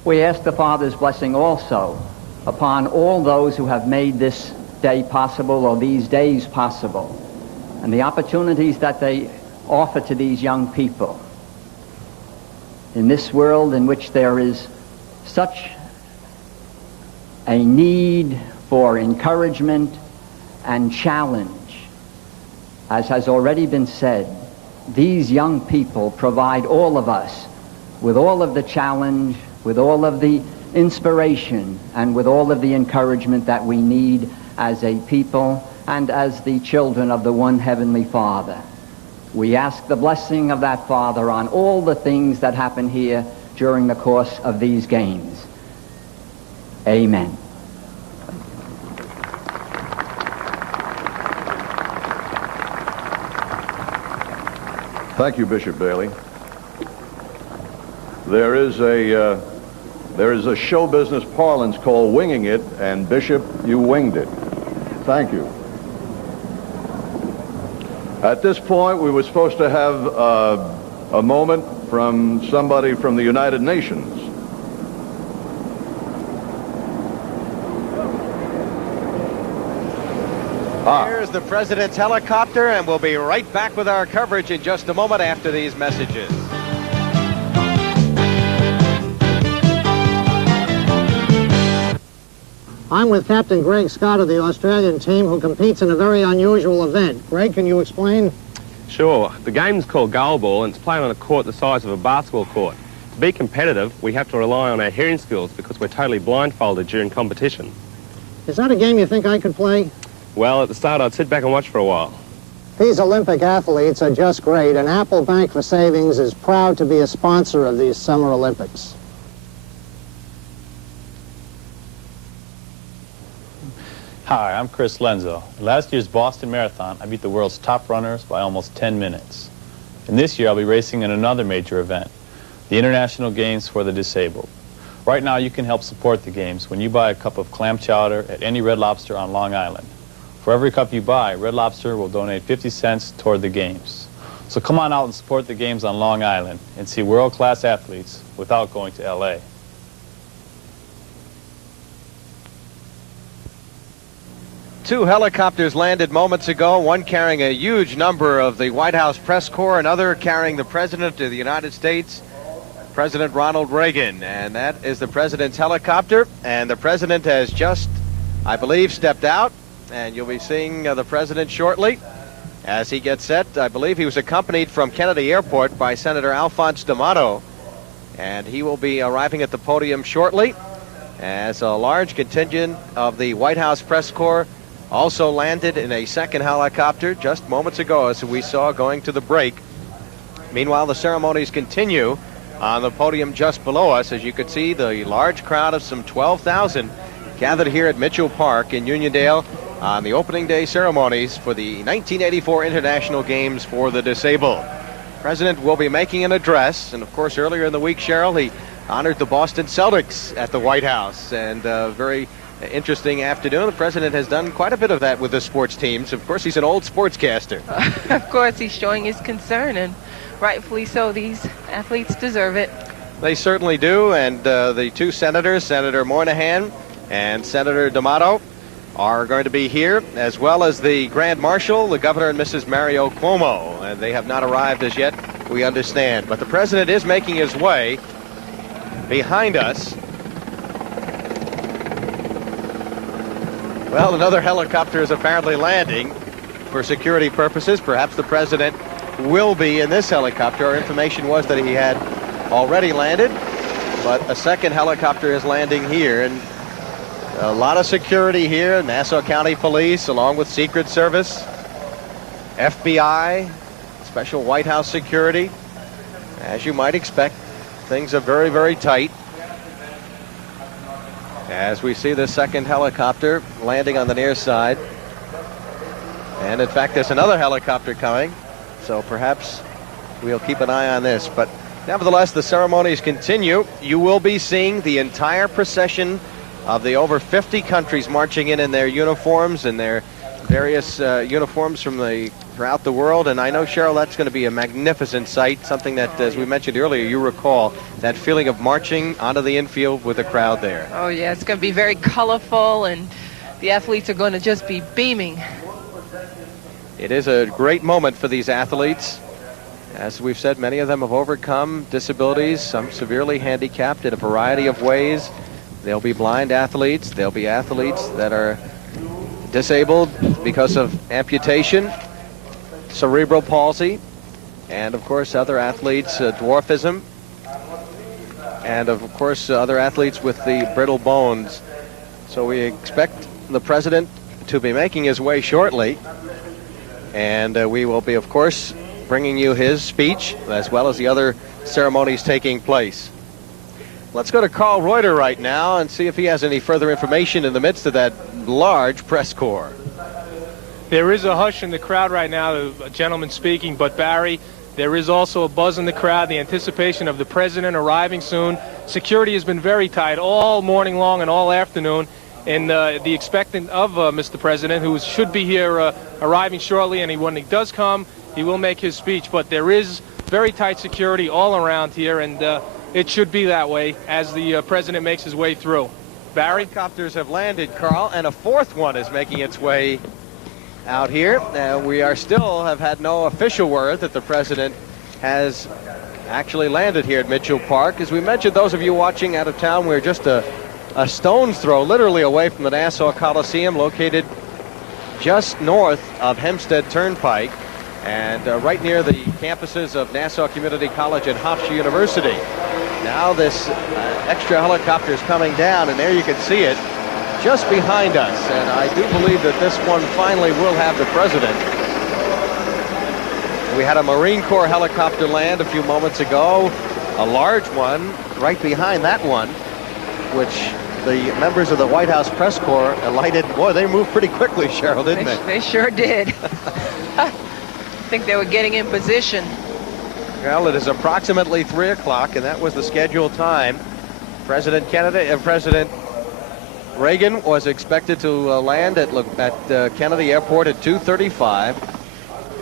We ask the Father's blessing also upon all those who have made this day possible or these days possible, and the opportunities that they offer to these young people in this world in which there is such a need for encouragement and challenge. As has already been said, these young people provide all of us with all of the challenge, with all of the inspiration, and with all of the encouragement that we need as a people and as the children of the one Heavenly Father. We ask the blessing of that Father on all the things that happen here during the course of these games. Amen. Thank you, Bishop Bailey. There is a show business parlance called winging it, and Bishop, you winged it. Thank you. At this point, we were supposed to have a moment from somebody from the United Nations. Here's the President's helicopter, and we'll be right back with our coverage in just a moment after these messages. I'm with Captain Greg Scott of the Australian team, who competes in a very unusual event. Greg, can you explain? Sure. The game's called goalball, and it's played on a court the size of a basketball court. To be competitive, we have to rely on our hearing skills because we're totally blindfolded during competition. Is that a game you think I could play? Well, at the start, I'd sit back and watch for a while. These Olympic athletes are just great, and Apple Bank for Savings is proud to be a sponsor of these Summer Olympics. Hi, I'm Chris Lenzo. In last year's Boston Marathon, I beat the world's top runners by almost 10 minutes. And this year, I'll be racing in another major event, the International Games for the Disabled. Right now, you can help support the games when you buy a cup of clam chowder at any Red Lobster on Long Island. For every cup you buy, Red Lobster will donate 50 cents toward the games. So come on out and support the games on Long Island and see world-class athletes without going to LA. Two helicopters landed moments ago, one carrying a huge number of the White House press corps, another carrying the President of the United States, President Ronald Reagan. And that is the President's helicopter, and the President has just, I believe, stepped out, and you'll be seeing the President shortly as he gets set. I believe he was accompanied from Kennedy Airport by Senator Alphonse D'Amato, and he will be arriving at the podium shortly as a large contingent of the White House press corps also landed in a second helicopter just moments ago, as we saw going to the break. Meanwhile, the ceremonies continue on the podium just below us. As you could see, the large crowd of some 12,000 gathered here at Mitchell Park in Uniondale on the opening day ceremonies for the 1984 International Games for the Disabled. The President will be making an address, and of course earlier in the week, Cheryl, he honored the Boston Celtics at the White House, and very interesting afternoon. The President has done quite a bit of that with the sports teams. Of course, he's an old sportscaster. Of course, he's showing his concern, and rightfully so. These athletes deserve it. They certainly do, and the two senators, Senator Moynihan and Senator D'Amato, are going to be here, as well as the Grand Marshal, the Governor and Mrs. Mario Cuomo, and they have not arrived as yet, we understand. But the President is making his way behind us. Well, another helicopter is apparently landing for security purposes. Perhaps the President will be in this helicopter. Our information was that he had already landed, but a second helicopter is landing here, and a lot of security here. Nassau County Police, along with Secret Service, FBI, special White House security. As you might expect, things are very, very tight. As we see the second helicopter landing on the near side. And in fact, there's another helicopter coming, so perhaps we'll keep an eye on this. But nevertheless, the ceremonies continue. You will be seeing the entire procession of the over 50 countries marching in their uniforms and their various uniforms from throughout the world. And I know, Cheryl, that's going to be a magnificent sight, something that, as we mentioned earlier, you recall that feeling of marching onto the infield with the crowd there. Oh, yeah, it's going to be very colorful, and the athletes are going to just be beaming. It is a great moment for these athletes. As we've said, many of them have overcome disabilities, some severely handicapped in a variety of ways. They'll be blind athletes. They'll be athletes that are disabled because of amputation, cerebral palsy, and of course other athletes, dwarfism, and of course other athletes with the brittle bones. So we expect the President to be making his way shortly, and we will be, of course, bringing you his speech as well as the other ceremonies taking place. Let's go to Carl Reuter right now and see if he has any further information in the midst of that large press corps. There is a hush in the crowd right now, a gentleman speaking, but Barry, there is also a buzz in the crowd, the anticipation of the President arriving soon. Security has been very tight all morning long and all afternoon, and the expectant of Mr. President, who should be here arriving shortly, and when he does come, he will make his speech. But there is very tight security all around here, and it should be that way as the President makes his way through. Barry? Helicopters have landed, Carl, and a fourth one is making its way out here. We are still have had no official word that the President has actually landed here at Mitchell Park. As we mentioned, those of you watching out of town, we're just a stone's throw literally away from the Nassau Coliseum, located just north of Hempstead Turnpike and right near the campuses of Nassau Community College and Hofstra University. Now this extra helicopter is coming down, and there you can see it just behind us, and I do believe that this one finally will have the President. We had a Marine Corps helicopter land a few moments ago, a large one right behind that one, which the members of the White House press corps alighted. Boy, they moved pretty quickly, Cheryl, didn't they? They sure did. I think they were getting in position. Well, it is approximately 3 o'clock, and that was the scheduled time. President Reagan was expected to land at Kennedy Airport at 2:35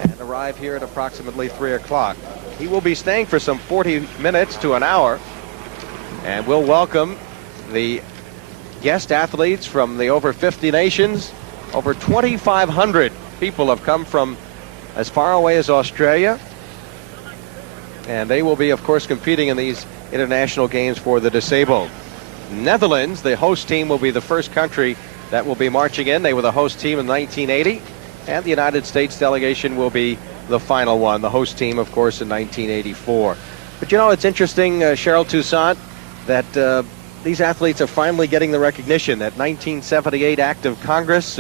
and arrive here at approximately 3 o'clock. He will be staying for some 40 minutes to an hour, and we'll welcome the guest athletes from the over 50 nations. Over 2,500 people have come from as far away as Australia, and they will be, of course, competing in these international games for the disabled. Netherlands, the host team, will be the first country that will be marching in. They were the host team in 1980, and the United States delegation will be the final one, the host team, of course, in 1984. But you know, it's interesting, Cheryl Toussaint, that these athletes are finally getting the recognition. That 1978 act of Congress,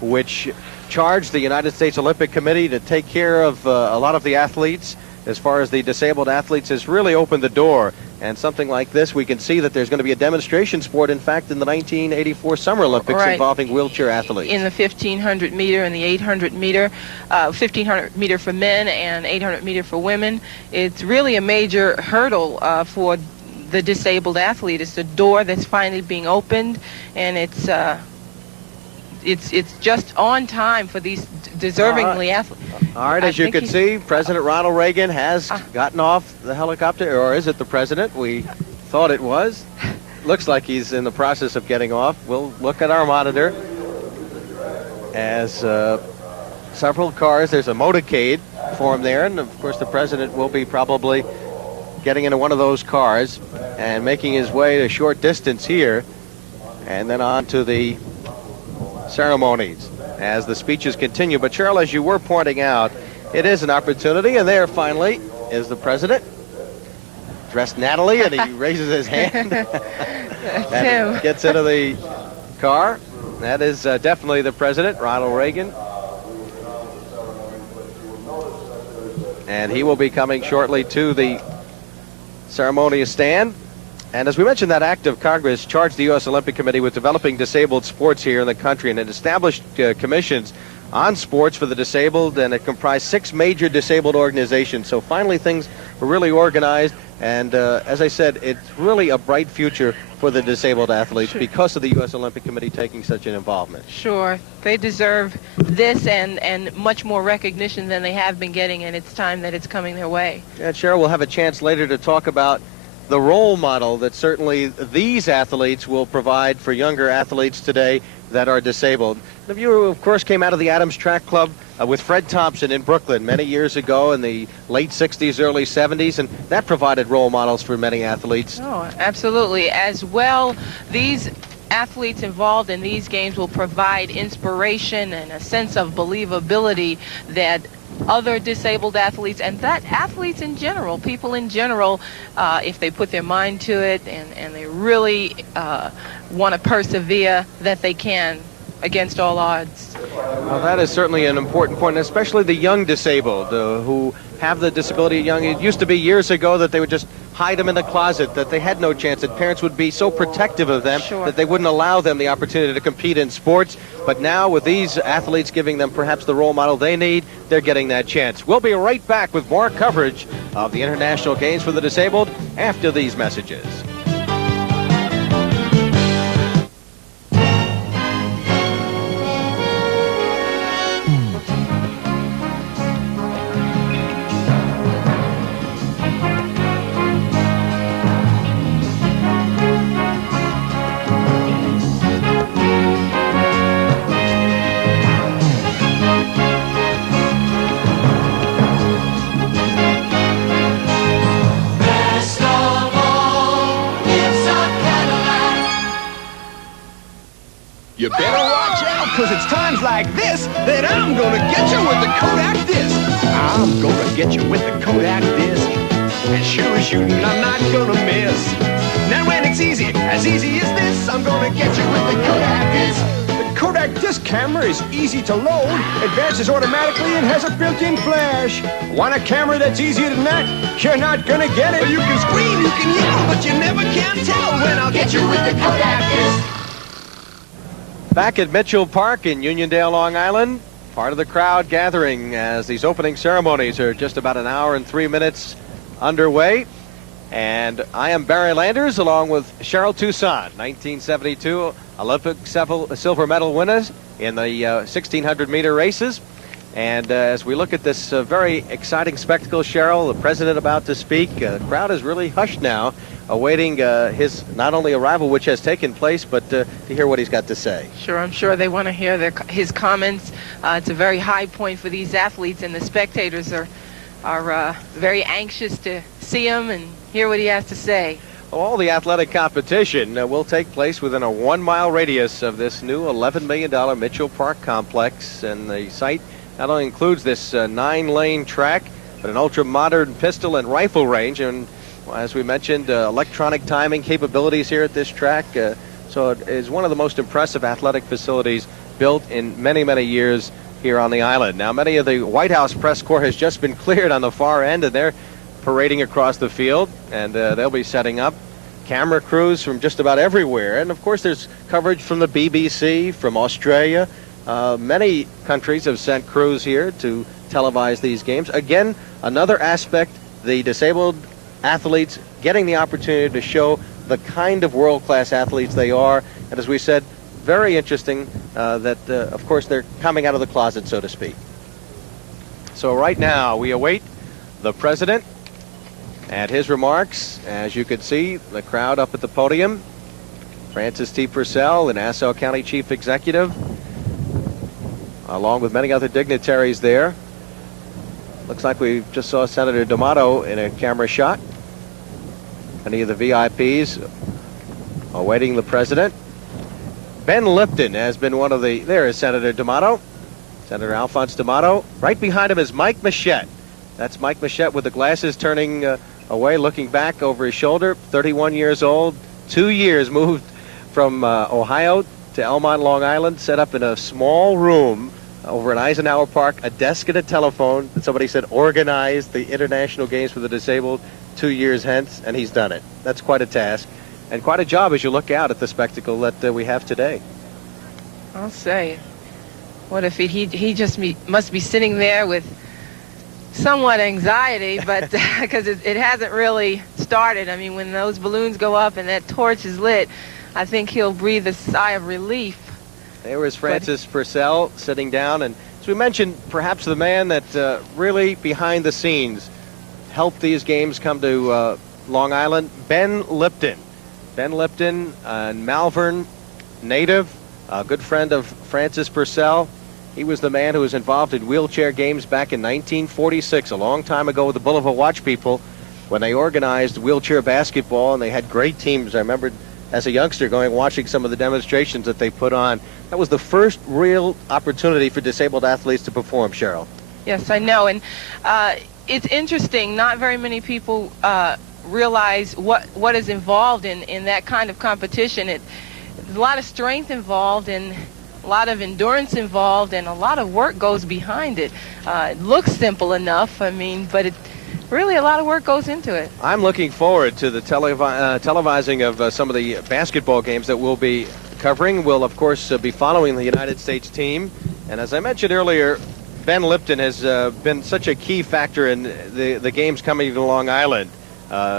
which charged the United States Olympic Committee to take care of a lot of the athletes, as far as the disabled athletes, has really opened the door. And something like this, we can see that there's going to be a demonstration sport, in fact, in the 1984 Summer Olympics, right, involving wheelchair athletes. In the 1,500 meter and the 800 meter, 1,500 meter for men and 800 meter for women. It's really a major hurdle for the disabled athlete. It's a door that's finally being opened, and it's just on time for these deservingly athletes. All right, as you can see, President Ronald Reagan has gotten off the helicopter, or is it the president? We thought it was. Looks like he's in the process of getting off. We'll look at our monitor as several cars, there's a motorcade formed there, and of course the president will be probably getting into one of those cars and making his way a short distance here, and then on to the ceremonies as the speeches continue. But Cheryl, as you were pointing out, it is an opportunity, and there finally is the president, dressed nattily, and he raises his hand and gets into the car. That is definitely the president, Ronald Reagan, and he will be coming shortly to the ceremonious stand. And as we mentioned, that act of Congress charged the U.S. Olympic Committee with developing disabled sports here in the country, and it established commissions on sports for the disabled, and it comprised 6 major disabled organizations. So finally things were really organized, and as I said, it's really a bright future for the disabled athletes because of the U.S. Olympic Committee taking such an involvement. Sure. They deserve this and much more recognition than they have been getting, and it's time that it's coming their way. And Cheryl, we'll have a chance later to talk about the role model that certainly these athletes will provide for younger athletes today that are disabled. You, of course, came out of the Adams Track Club with Fred Thompson in Brooklyn many years ago in the late 60s, early 70s, and that provided role models for many athletes. Oh, absolutely. As well, these athletes involved in these games will provide inspiration and a sense of believability that other disabled athletes, and that athletes in general, people in general, if they put their mind to it and they really want to persevere, that they can against all odds. Well, that is certainly an important point, especially the young disabled who have the disability young. It used to be years ago that they would just hide them in the closet, that they had no chance, that parents would be so protective of them that they wouldn't allow them the opportunity to compete in sports. But now with these athletes giving them perhaps the role model they need, they're getting that chance. We'll be right back with more coverage of the International Games for the Disabled after these messages. You better watch out, because it's times like this that I'm gonna get you with the Kodak disc. I'm gonna get you with the Kodak disc. As sure as shooting, I'm not gonna miss. Now when it's easy as this, I'm gonna get you with the Kodak disc. The Kodak Kodak disc camera is easy to load, advances automatically, and has a built-in flash. Want a camera that's easier than that? You're not gonna get it. You can scream, you can yell, but you never can tell when I'll get you with the Kodak disc. Back at Mitchell Park in Uniondale, Long Island, part of the crowd gathering as these opening ceremonies are just about an hour and 3 minutes underway. And I am Barry Landers along with Cheryl Toussaint, 1972 Olympic silver medal winners in the 1600-meter races. And as we look at this very exciting spectacle, Cheryl, the president about to speak, the crowd is really hushed now, awaiting his not only arrival, which has taken place, but to hear what he's got to say. Sure, I'm sure they want to hear his comments. It's a very high point for these athletes, and the spectators are very anxious to see him and hear what he has to say. All the athletic competition will take place within a 1-mile radius of this new $11 million Mitchell Park complex, and the site not only includes this 9-lane track, but an ultra-modern pistol and rifle range, and as we mentioned, electronic timing capabilities here at this track. So it is one of the most impressive athletic facilities built in many, many years here on the island. Now, many of the White House press corps has just been cleared on the far end, and they're parading across the field, and they'll be setting up camera crews from just about everywhere. And of course, there's coverage from the BBC, from Australia. Many countries have sent crews here to televise these games. Again, another aspect, the disabled athletes getting the opportunity to show the kind of world-class athletes they are. And as we said, very interesting that, of course, they're coming out of the closet, so to speak. So right now, we await the president and his remarks. As you can see, the crowd up at the podium. Francis T. Purcell, the Nassau County Chief Executive, along with many other dignitaries there. Looks like we just saw Senator D'Amato in a camera shot. Many of the VIPs awaiting the president. Ben Lipton has been one of the... There is Senator D'Amato, Senator Alphonse D'Amato. Right behind him is Mike Machette. That's Mike Machette with the glasses turning away, looking back over his shoulder. 31 years old, 2 years, moved from Ohio to Elmont, Long Island, set up in a small room over at Eisenhower Park, a desk and a telephone. Somebody said organize the International Games for the Disabled 2 years hence, and he's done it. That's quite a task and quite a job as you look out at the spectacle that we have today. I'll say, what if he just must be sitting there with somewhat anxiety, but because it hasn't really started. I mean, when those balloons go up and that torch is lit, I think he'll breathe a sigh of relief. There was Francis Purcell sitting down, and as we mentioned, perhaps the man that really behind the scenes helped these games come to Long Island, Ben Lipton. Ben Lipton, a Malvern native, a good friend of Francis Purcell. He was the man who was involved in wheelchair games back in 1946, a long time ago with the Boulevard Watch people, when they organized wheelchair basketball, and they had great teams. I remember as a youngster going watching some of the demonstrations that they put on. That was the first real opportunity for disabled athletes to perform, Cheryl. Yes, I know, and it's interesting. Not very many people realize what is involved in that kind of competition. There's a lot of strength involved and a lot of endurance involved, and a lot of work goes behind it. It looks simple enough, I mean, but really a lot of work goes into it. I'm looking forward to the televising of some of the basketball games that we'll be covering. We'll, of course, be following the United States team. And as I mentioned earlier, Ben Lipton has been such a key factor in the games coming to Long Island.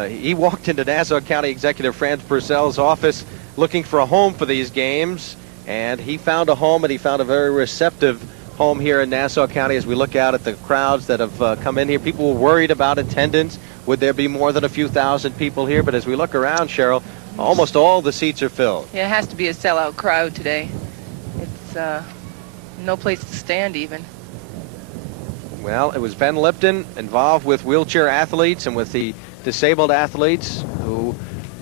He walked into Nassau County Executive Francis Purcell's office looking for a home for these games, and he found a home, and he found a very receptive home here in Nassau County. As we look out at the crowds that have come in here, people were worried about attendance. Would there be more than a few thousand people here? But as we look around, Cheryl, almost all the seats are filled. Yeah, it has to be a sellout crowd today. It's no place to stand even. Well, it was Ben Lipton involved with wheelchair athletes and with the disabled athletes who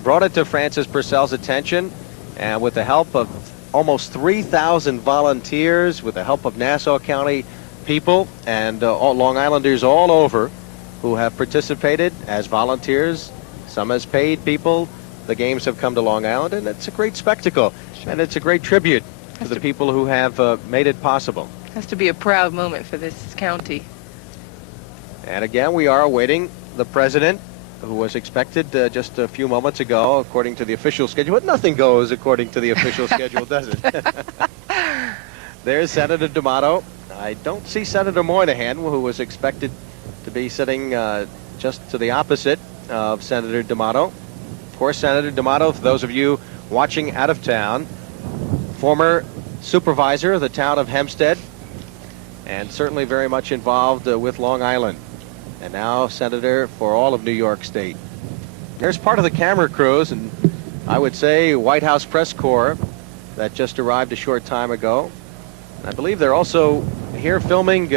brought it to Francis Purcell's attention, and with the help of almost 3,000 volunteers, with the help of Nassau County people and all Long Islanders all over who have participated as volunteers, some as paid people. The games have come to Long Island, and it's a great spectacle, and it's a great tribute to the people who have made it possible. Has to be a proud moment for this county. And again, we are awaiting the president, who was expected just a few moments ago, according to the official schedule. But nothing goes according to the official schedule, does it? There's Senator D'Amato. I don't see Senator Moynihan, who was expected to be sitting just to the opposite of Senator D'Amato. Of course, Senator D'Amato, for those of you watching out of town, former supervisor of the town of Hempstead, and certainly very much involved with Long Island, and now senator for all of New York State. There's part of the camera crews, and I would say White House press corps that just arrived a short time ago. I believe they're also here filming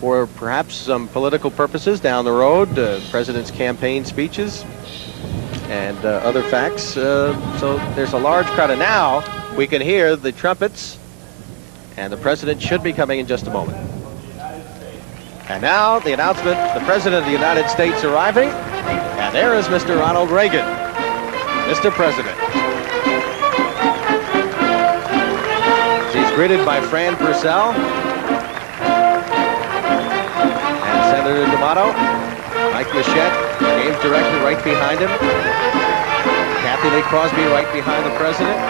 for perhaps some political purposes down the road, president's campaign speeches and other facts. So there's a large crowd, and now we can hear the trumpets, and the president should be coming in just a moment. And now the announcement, the President of the United States arriving, and there is Mr. Ronald Reagan, Mr. President. He's greeted by Fran Purcell and Senator D'Amato, Mike Bichette, Games Director, right behind him, Kathy Lee Crosby right behind the President.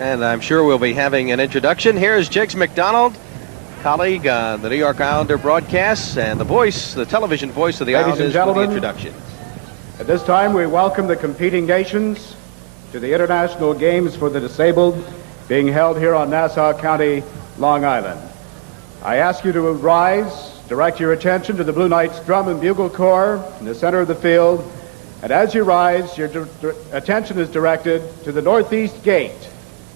And I'm sure we'll be having an introduction. Here's Jiggs McDonald, colleague on the New York Islander broadcasts, and the voice, the television voice of the Islanders, for the introduction. At this time, we welcome the competing nations to the International Games for the Disabled being held here on Nassau County, Long Island. I ask you to rise, direct your attention to the Blue Knights Drum and Bugle Corps in the center of the field, and as you rise, your attention is directed to the Northeast Gate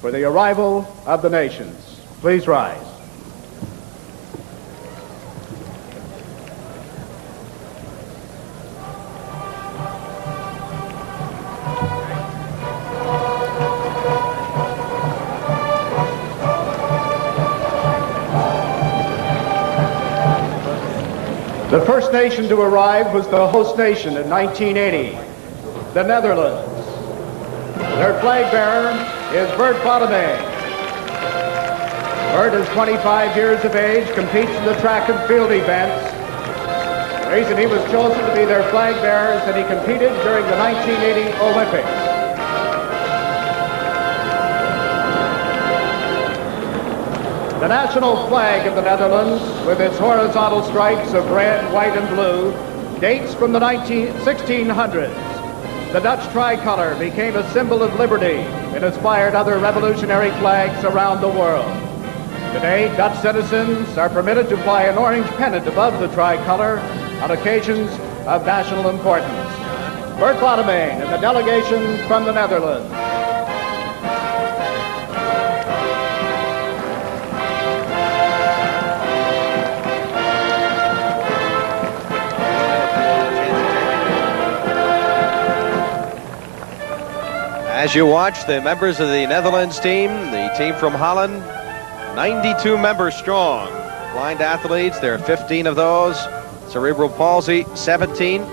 for the arrival of the nations. Please rise. The first nation to arrive was the host nation in 1980, the Netherlands. Their flag bearer is Bert Bottomay. Bert is 25 years of age, competes in the track and field events. The reason he was chosen to be their flag bearer is that he competed during the 1980 Olympics. The national flag of the Netherlands, with its horizontal stripes of red, white, and blue, dates from the 1600s. The Dutch tricolor became a symbol of liberty and inspired other revolutionary flags around the world. Today, Dutch citizens are permitted to fly an orange pennant above the tricolor on occasions of national importance. Bert Bottomay and the delegation from the Netherlands. As you watch, the members of the Netherlands team, the team from Holland, 92 members strong. Blind athletes, there are 15 of those. Cerebral palsy, 17.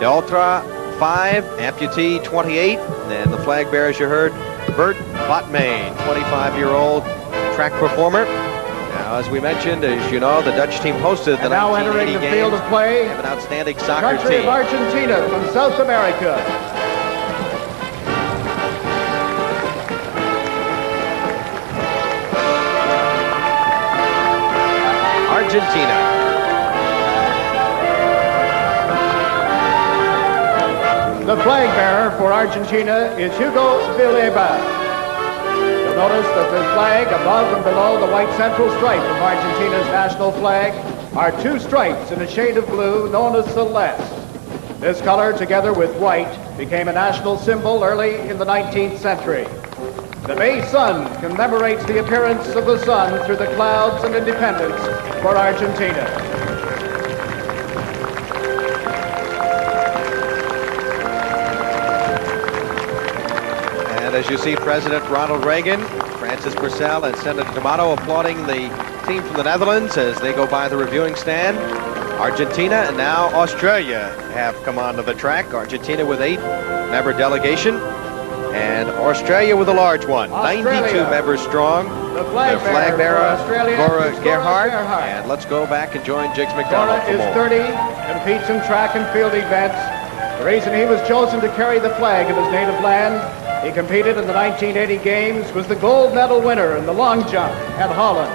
The ultra, 5. Amputee, 28. And the flag bearer, as you heard, Bert Bottomay, 25-year-old track performer. Now, as we mentioned, as you know, the Dutch team hosted the 1980 Games. Field of play, they have an outstanding soccer country team. of Argentina from South America. Argentina. The flag bearer for Argentina is Hugo Villela. You'll notice that the flag above and below the white central stripe of Argentina's national flag are two stripes in a shade of blue known as celeste. This color, together with white, became a national symbol early in the 19th century. The May sun commemorates the appearance of the sun through the clouds and independence for Argentina. as you see, President Ronald Reagan, Francis Purcell, and Senator D'Amato applauding the team from the Netherlands as they go by the reviewing stand. Argentina and now Australia have come onto the track. Argentina with 8-member delegation, and Australia with a large one, Australia. 92 members strong. The flag bearer, Dora is Gerhardt. And let's go back and join Jiggs McDonald Dora for is more. 30, competes in track and field events. The reason he was chosen to carry the flag of his native land, he competed in the 1980 games, was the gold medal winner in the long jump at Holland.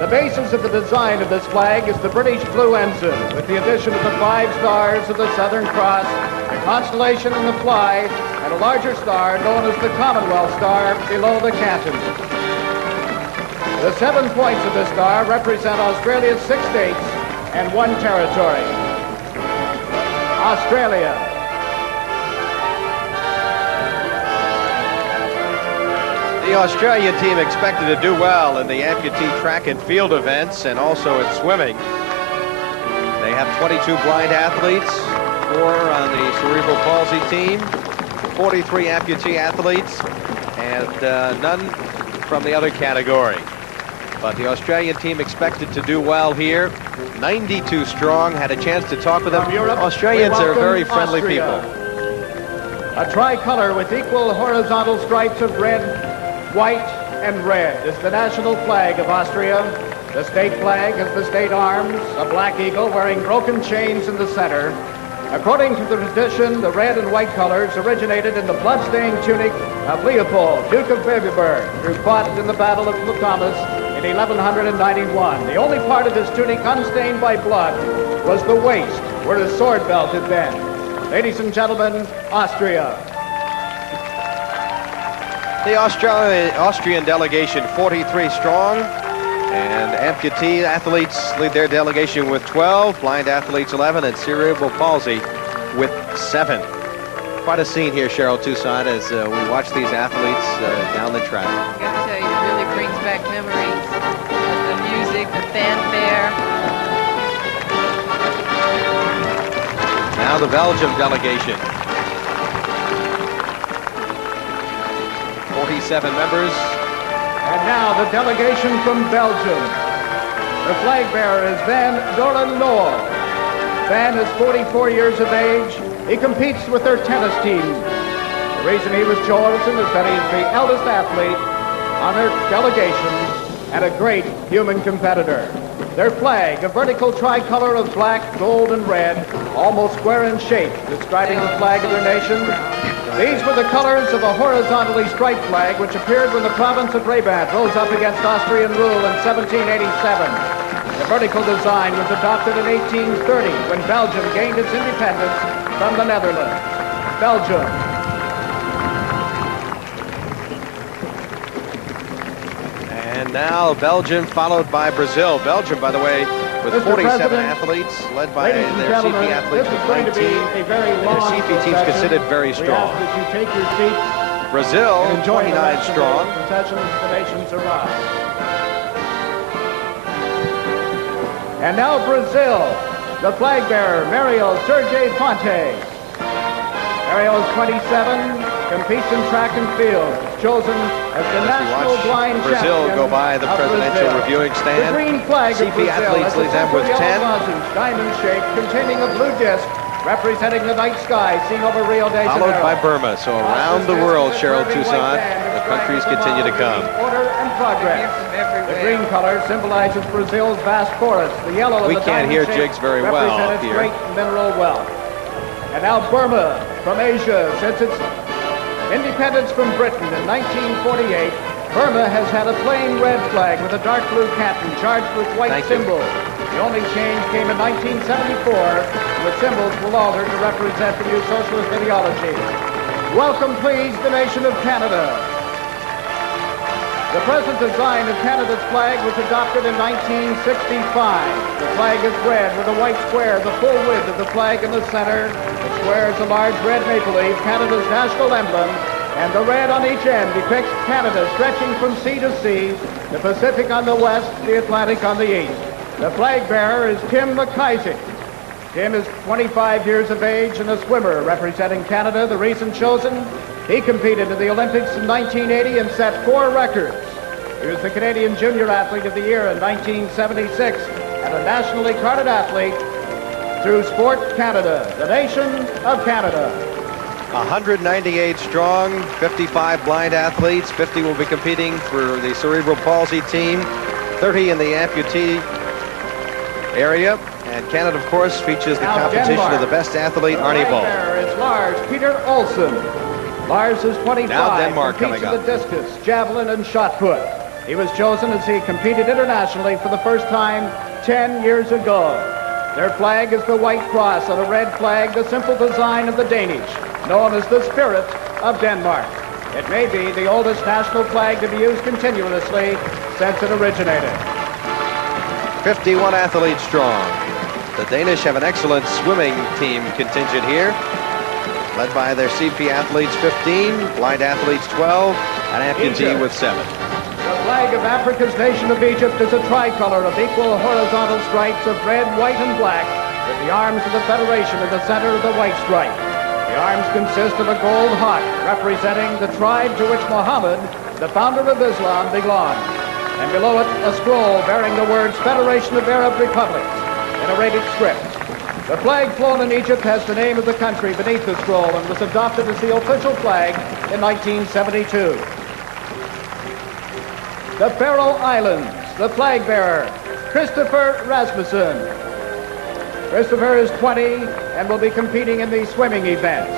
The basis of the design of this flag is the British blue ensign, with the addition of the 5 stars of the Southern Cross, the constellation in the fly, and a larger star known as the Commonwealth Star below the canton. The 7 points of the star represent Australia's 6 states and 1 territory. Australia. The Australian team expected to do well in the amputee track and field events and also in swimming. They have 22 blind athletes, 4 on the cerebral palsy team, 43 amputee athletes, and none from the other category. But the Australian team expected to do well here. 92 strong, had a chance to talk with them. Australians are very friendly people. A tricolor with equal horizontal stripes of red, white, and red is the national flag of Austria. The state flag is the state arms, a black eagle wearing broken chains in the center. According to the tradition, the red and white colors originated in the blood-stained tunic of Leopold, Duke of Bavaria, who fought in the Battle of Thomas in 1191. The only part of his tunic unstained by blood was the waist, where his sword belt had been. Ladies and gentlemen, Austria. The Austrian delegation, 43 strong, and amputee athletes lead their delegation with 12, blind athletes 11, and cerebral palsy with 7. Quite a scene here, Cheryl Toussaint, as we watch these athletes down the track. I gotta tell you, it really brings back memories. The music, the fanfare. Now the Belgium delegation. 47 members. And now the delegation from Belgium. The flag bearer is Van Doorn-Noel. Van is 44 years of age. He competes with their tennis team. The reason he was chosen is that he is the eldest athlete on their delegation and a great human competitor. Their flag, a vertical tricolor of black, gold, and red, almost square in shape, describing the flag of their nation. These were the colors of a horizontally striped flag which appeared when the province of Brabant rose up against Austrian rule in 1787. The vertical design was adopted in 1830 when Belgium gained its independence from the Netherlands. Belgium. And now Belgium followed by Brazil. Belgium, by the way, with 47 athletes, led by their CP athletes with 19. Their CP team's considered very strong. We ask that you take your seats. Brazil, and enjoy 29 strong. The procession as the nations arrive. And now Brazil, the flag bearer, Mario Sergei Fonte. Mario is 27, competes in track and field, chosen as the national blind Brazil champion go by the of presidential Brazil. reviewing stand. The green flag CP of Brazil athletes lead them with 10. Diamond shape containing a blue disc representing the night sky seen over Rio de Janeiro. Followed by Burma. So around the world, Cheryl Toussaint, the countries continue to come. Order and progress. The green color symbolizes Brazil's vast forests. The yellow We of the can't diamond hear shape Jiggs very well represented here. great mineral wealth. And now Burma from Asia. Since its independence from Britain in 1948, Burma has had a plain red flag with a dark blue canton charged with white symbols. The only change came in 1974, when the symbols were altered to represent the new socialist ideology. Welcome, please, the nation of Canada. The present design of Canada's flag was adopted in 1965. The flag is red with a white square, the full width of the flag in the center. The square is a large red maple leaf, Canada's national emblem, and the red on each end depicts Canada stretching from sea to sea, the Pacific on the west, the Atlantic on the east. The flag bearer is Tim McIsaac. Jim is 25 years of age and a swimmer representing Canada. The reason chosen, he competed in the Olympics in 1980 and set 4 records. He was the Canadian Junior Athlete of the Year in 1976 and a nationally carded athlete through Sport Canada, the nation of Canada. 198 strong, 55 blind athletes. 50 will be competing for the cerebral palsy team, 30 in the amputee area. And Canada, of course, features the competition of the best athlete, Arnie Ball. There is Lars Peter Olsen. Lars is 25, now Denmark competes coming in the discus, javelin, and shot put. He was chosen as he competed internationally for the first time 10 years ago. Their flag is the white cross on a red flag, the simple design of the Danish, known as the Spirit of Denmark. It may be the oldest national flag to be used continuously since it originated. 51 athletes strong. The Danish have an excellent swimming team contingent here, led by their CP athletes 15, blind athletes 12, and amputee with 7. The flag of Africa's nation of Egypt is a tricolor of equal horizontal stripes of red, white, and black, with the arms of the Federation in the center of the white stripe. The arms consist of a gold hawk representing the tribe to which Muhammad, the founder of Islam, belonged. And below it, a scroll bearing the words Federation of Arab Republics in Arabic script. The flag flown in Egypt has the name of the country beneath the scroll and was adopted as the official flag in 1972. The Faroe Islands, the flag bearer, Christopher Rasmussen. Christopher is 20 and will be competing in the swimming events.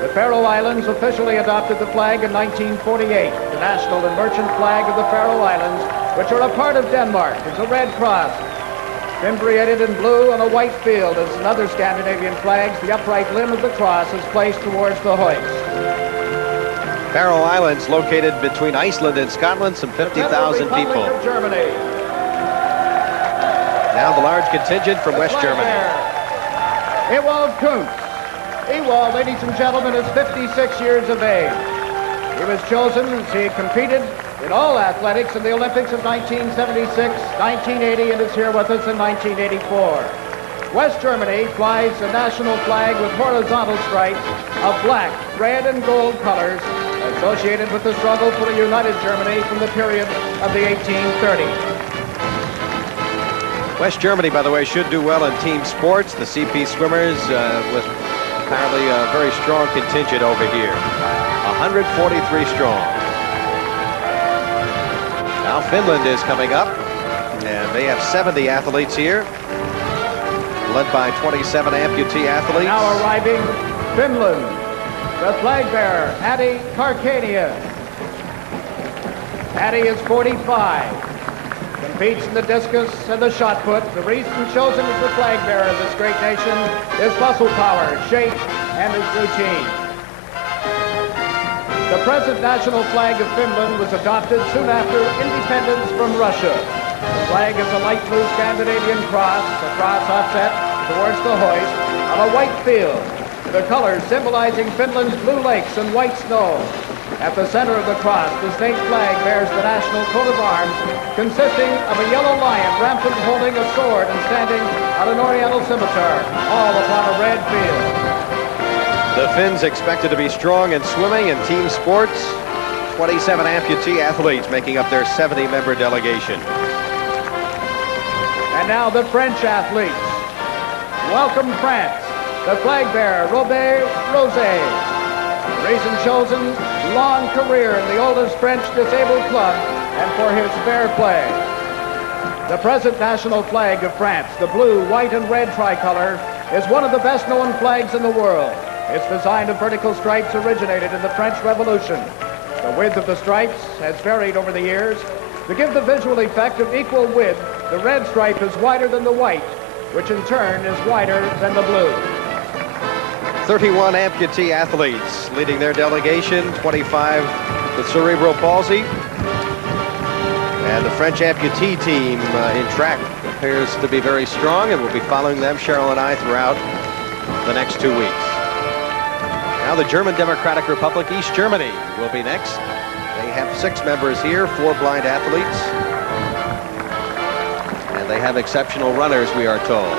The Faroe Islands officially adopted the flag in 1948. The national and merchant flag of the Faroe Islands, which are a part of Denmark, is a red cross, fimbriated in blue on a white field. As in other Scandinavian flags, the upright limb of the cross is placed towards the hoist. Faroe Islands, located between Iceland and Scotland, some 50,000 people. Of Germany. Now the large contingent from West Germany. Ewald Kuntz. Ewald, ladies and gentlemen, is 56 years of age. He was chosen as he competed in all athletics in the Olympics of 1976, 1980, and is here with us in 1984. West Germany flies the national flag with horizontal stripes of black, red, and gold colors associated with the struggle for a united Germany from the period of the 1830s. West Germany, by the way, should do well in team sports. The CP swimmers with apparently a very strong contingent over here. 143 strong. Now Finland is coming up, and they have 70 athletes here, led by 27 amputee athletes. Now arriving, Finland, the flag bearer, Adi Karkania. Adi is 45. Competes in the discus and the shot put. The reason chosen as the flag bearer of this great nation is muscle power, shape, and his routine. The present national flag of Finland was adopted soon after independence from Russia. The flag is a light blue Scandinavian cross, the cross offset towards the hoist on a white field. The colors symbolizing Finland's blue lakes and white snow. At the center of the cross, the state flag bears the national coat of arms, consisting of a yellow lion rampant holding a sword and standing on an oriental scimitar, all upon a red field. The Finns expected to be strong in swimming and team sports. 27 amputee athletes making up their 70-member delegation. And now the French athletes. Welcome, France. The flag bearer, Robert Rosé. Reason chosen, long career in the oldest French disabled club and for his fair play. The present national flag of France, the blue, white, and red tricolor, is one of the best known flags in the world. Its design of vertical stripes originated in the French Revolution. The width of the stripes has varied over the years. To give the visual effect of equal width, the red stripe is wider than the white, which in turn is wider than the blue. 31 amputee athletes leading their delegation, 25 with cerebral palsy. And the French amputee team in track appears to be very strong, and we'll be following them, Cheryl and I, throughout the next 2 weeks. Now the German Democratic Republic, East Germany, will be next. They have 6 members here, 4 blind athletes. And they have exceptional runners, we are told.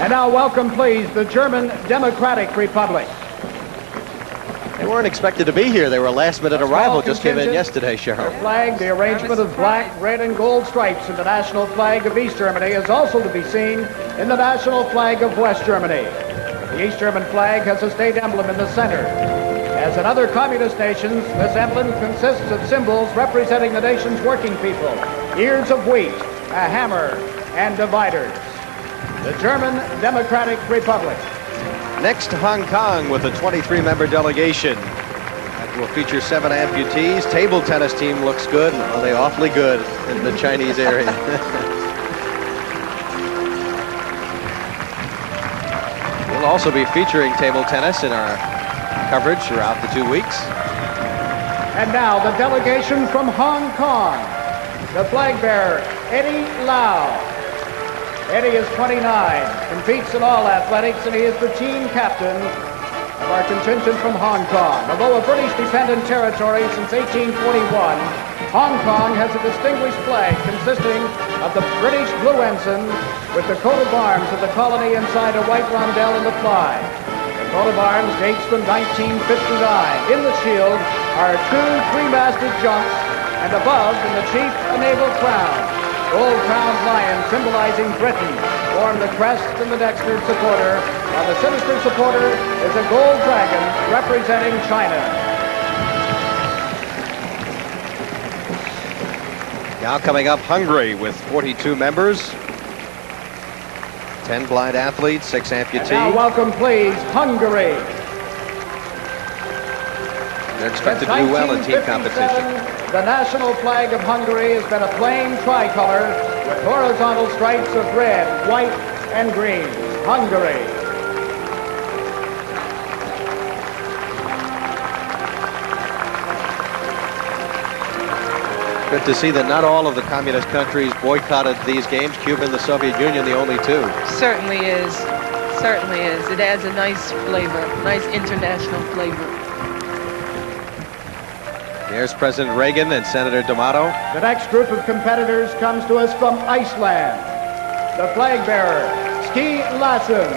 And now welcome, please, the German Democratic Republic. They weren't expected to be here. They were a last-minute arrival, just came in yesterday, Cheryl. The flag, the arrangement of black, red, and gold stripes in the national flag of East Germany is also to be seen in the national flag of West Germany. The East German flag has a state emblem in the center. As in other communist nations, this emblem consists of symbols representing the nation's working people, ears of wheat, a hammer, and dividers. The German Democratic Republic. Next, Hong Kong with a 23-member delegation. That will feature 7 amputees. Table tennis team looks good. Are they awfully good in the Chinese area? We'll also be featuring table tennis in our coverage throughout the 2 weeks. And now the delegation from Hong Kong, the flag bearer, Eddie Lau. Eddie is 29, competes in all athletics, and he is the team captain of our contingent from Hong Kong. Although a British dependent territory since 1841, Hong Kong has a distinguished flag consisting of the British blue ensign with the coat of arms of the colony inside a white rondelle in the fly. The coat of arms dates from 1959. In the shield are 2 three-masted junks, and above, in the chief, a naval crown. Gold-crowned lion symbolizing Britain form the crest and the next supporter, while the sinister supporter is a gold dragon representing China. Now coming up, Hungary with 42 members. 10 blind athletes, 6 amputees. And now welcome, please, Hungary. They're expected to do well in team competition. The national flag of Hungary has been a plain tricolor with horizontal stripes of red, white, and green. Hungary. Good to see that not all of the communist countries boycotted these games. Cuba and the Soviet Union, the only 2. Certainly is. Certainly is. It adds a nice flavor, nice international flavor. There's President Reagan and Senator D'Amato. The next group of competitors comes to us from Iceland. The flag bearer, Ski Larsson.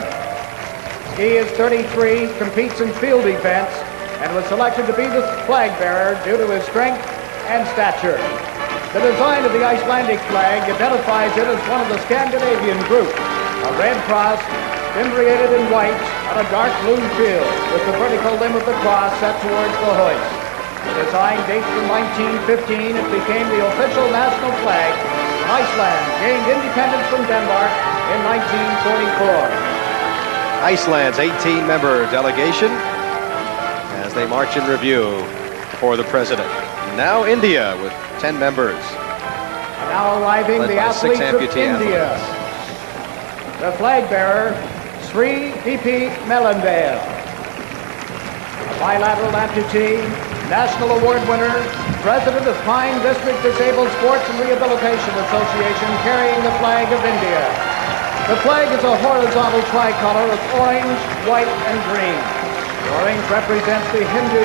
Ski is 33, competes in field events, and was selected to be the flag bearer due to his strength and stature. The design of the Icelandic flag identifies it as one of the Scandinavian group. A red cross, imbricated in white, on a dark blue field, with the vertical limb of the cross set towards the hoist. The design dates from 1915. It became the official national flag when Iceland gained independence from Denmark in 1944. Iceland's 18-member delegation as they march in review for the president. Now India with 10 members. And now arriving led the by athletes 6 of amputee India. athletes. The flag bearer, Sri D.P. Mellandale. A bilateral amputee, national award winner, president of Pine District Disabled Sports and Rehabilitation Association, carrying the flag of India. The flag is a horizontal tricolor of orange, white, and green. The orange represents the Hindu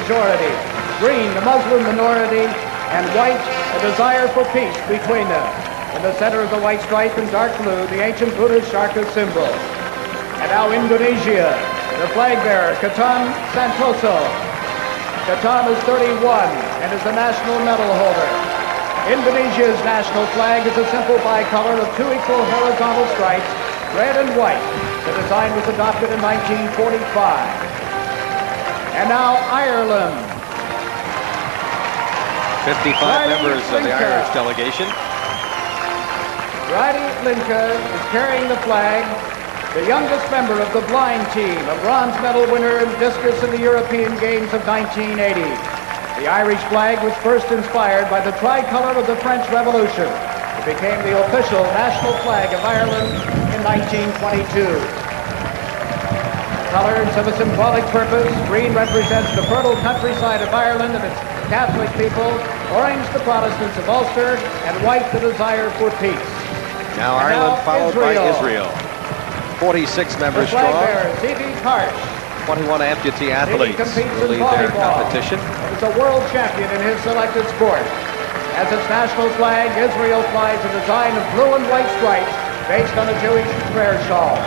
majority, green the Muslim minority, and white a desire for peace between them. In the center of the white stripe in dark blue, the ancient Buddhist Shaka symbol. And now Indonesia, the flag bearer, Ketan Santoso. Ketan is 31 and is the national medal holder. Indonesia's national flag is a simple bicolor of 2 equal horizontal stripes, red and white. The design was adopted in 1945. And now Ireland. 55 members of the Irish delegation. Bridie Linka is carrying the flag, the youngest member of the blind team, a bronze medal winner in discus in the European Games of 1980. The Irish flag was first inspired by the tricolor of the French Revolution. It became the official national flag of Ireland in 1922. Colors have a symbolic purpose. Green represents the fertile countryside of Ireland and its Catholic people, orange the Protestants of Ulster, and white the desire for peace. Now Ireland followed by Israel. 46 members strong. 21 amputee athletes will lead their competition. He's a world champion in his selected sport. As its national flag, Israel flies a design of blue and white stripes based on a Jewish prayer shawl.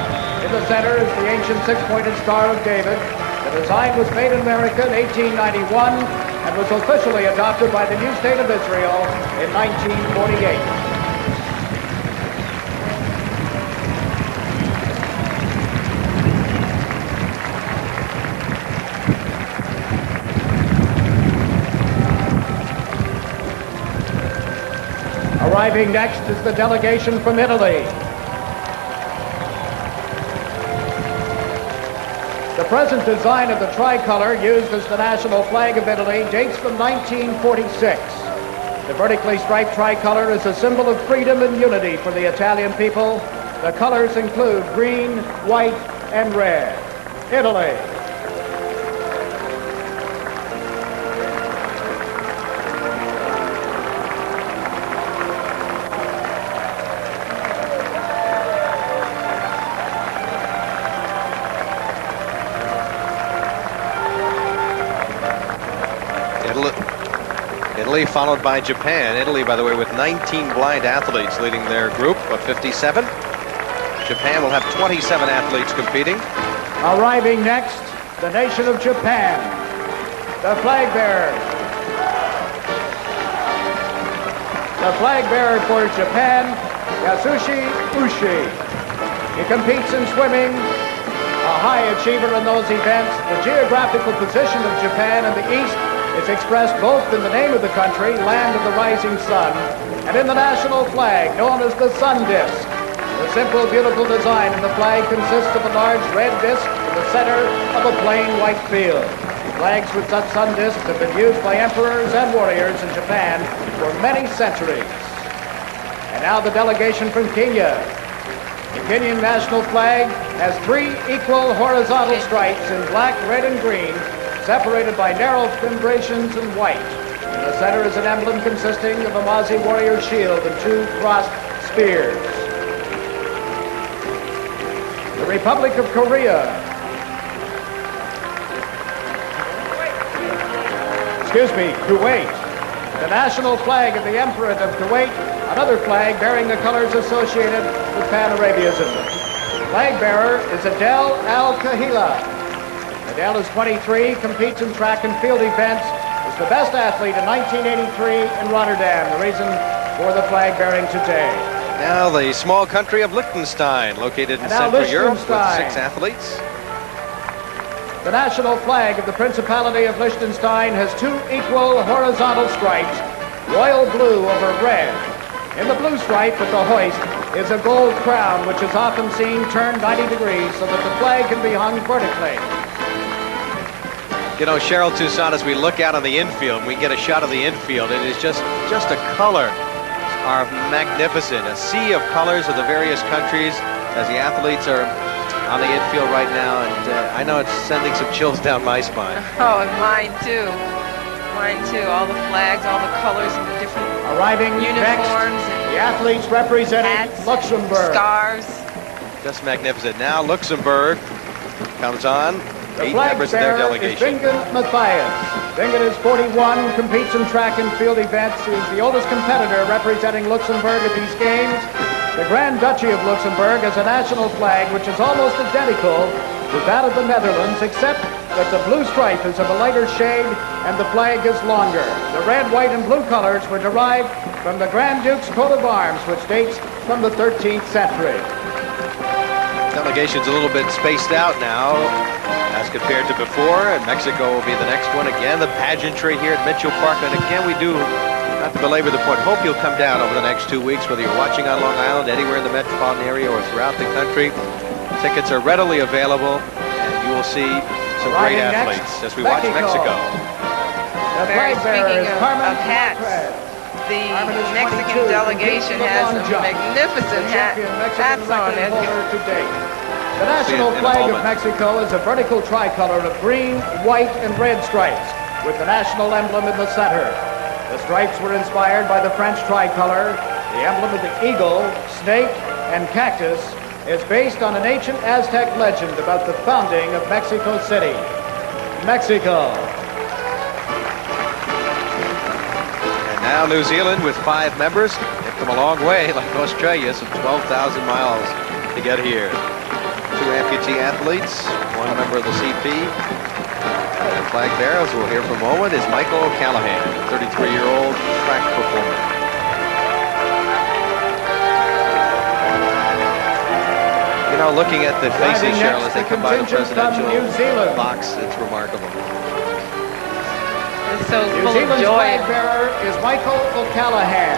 the center is the ancient six-pointed Star of David. The design was made in America in 1891 and was officially adopted by the new state of Israel in 1948. Arriving next is the delegation from Italy. The present design of the tricolor used as the national flag of Italy dates from 1946. The vertically striped tricolor is a symbol of freedom and unity for the Italian people. The colors include green, white, and red. Italy. Italy followed by Japan. Italy, by the way, with 19 blind athletes leading their group of 57. Japan will have 27 athletes competing. Arriving next, the nation of Japan. The flag bearer. The flag bearer for Japan, Yasushi Ushi. He competes in swimming, a high achiever in those events. The geographical position of Japan in the east is expressed both in the name of the country, Land of the Rising Sun, and in the national flag, known as the sun disk. The simple, beautiful design of the flag consists of a large red disk in the center of a plain white field. Flags with such sun disks have been used by emperors and warriors in Japan for many centuries. And now the delegation from Kenya. The Kenyan national flag has 3 equal horizontal stripes in black, red, and green, separated by narrow fimbriations in white. In the center is an emblem consisting of a Mazi warrior shield and 2 crossed spears. The Republic of Korea. Kuwait. The national flag of the Emperor of Kuwait, another flag bearing the colors associated with Pan-Arabianism. The flag bearer is Adel Al-Kahila. Adele is 23, competes in track and field events, is the best athlete in 1983 in Rotterdam, the reason for the flag bearing today. Now the small country of Liechtenstein, located in Central Europe with 6 athletes. The national flag of the Principality of Liechtenstein has 2 equal horizontal stripes, royal blue over red. In the blue stripe with the hoist is a gold crown, which is often seen turned 90 degrees so that the flag can be hung vertically. You know, Cheryl Toussaint, as we look out on the infield, we get a shot of the infield. It is just a color are magnificent. A sea of colors of the various countries as the athletes are on the infield right now. And I know it's sending some chills down my spine. Oh, and mine too. Mine too. All the flags, all the colors and the different uniforms. Next, the athletes representing hats, Luxembourg. Scarves. Just magnificent. Now Luxembourg comes on. The 8 flag members of their bearer is delegation. Bingen Matthias. Bingen is 41, competes in track and field events. He is the oldest competitor representing Luxembourg at these games. The Grand Duchy of Luxembourg has a national flag which is almost identical to that of the Netherlands, except that the blue stripe is of a lighter shade and the flag is longer. The red, white, and blue colors were derived from the Grand Duke's coat of arms, which dates from the 13th century. Delegation's a little bit spaced out now as compared to before, and Mexico will be the next one. Again, the pageantry here at Mitchell Park, and again we do, not to belabor the point, hope you'll come down over the next 2 weeks, whether you're watching on Long Island, anywhere in the metropolitan area, or throughout the country. Tickets are readily available, and you will see some great athletes as we watch Mexico. Speaking of hats, the Mexican delegation has some magnificent hats on it. The national flag of Mexico is a vertical tricolor of green, white, and red stripes, with the national emblem in the center. The stripes were inspired by the French tricolor. The emblem of the eagle, snake, and cactus is based on an ancient Aztec legend about the founding of Mexico City. Mexico. And now New Zealand with 5 members. They've come a long way, like Australia, some 12,000 miles to get here. 2 amputee athletes, 1 member of the CP. And flag bearer, as we'll hear from a moment, is Michael Callahan, 33-year-old track performer. You know, looking at the faces, Cheryl, as they come by the presidential box, it's remarkable. It's so New full of Zealand's joy. flag bearer is Michael O'Callaghan.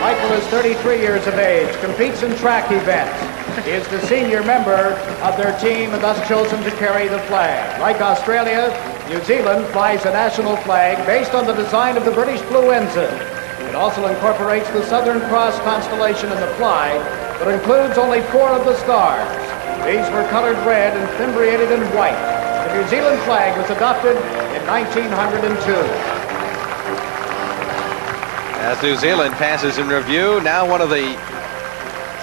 Michael is 33 years of age, competes in track events. He is the senior member of their team and thus chosen to carry the flag. Like Australia, New Zealand flies a national flag based on the design of the British blue ensign. It also incorporates the Southern Cross constellation in the flag, but includes only 4 of the stars. These were colored red and fimbriated in white. The New Zealand flag was adopted in 1902. As New Zealand passes in review, now one of the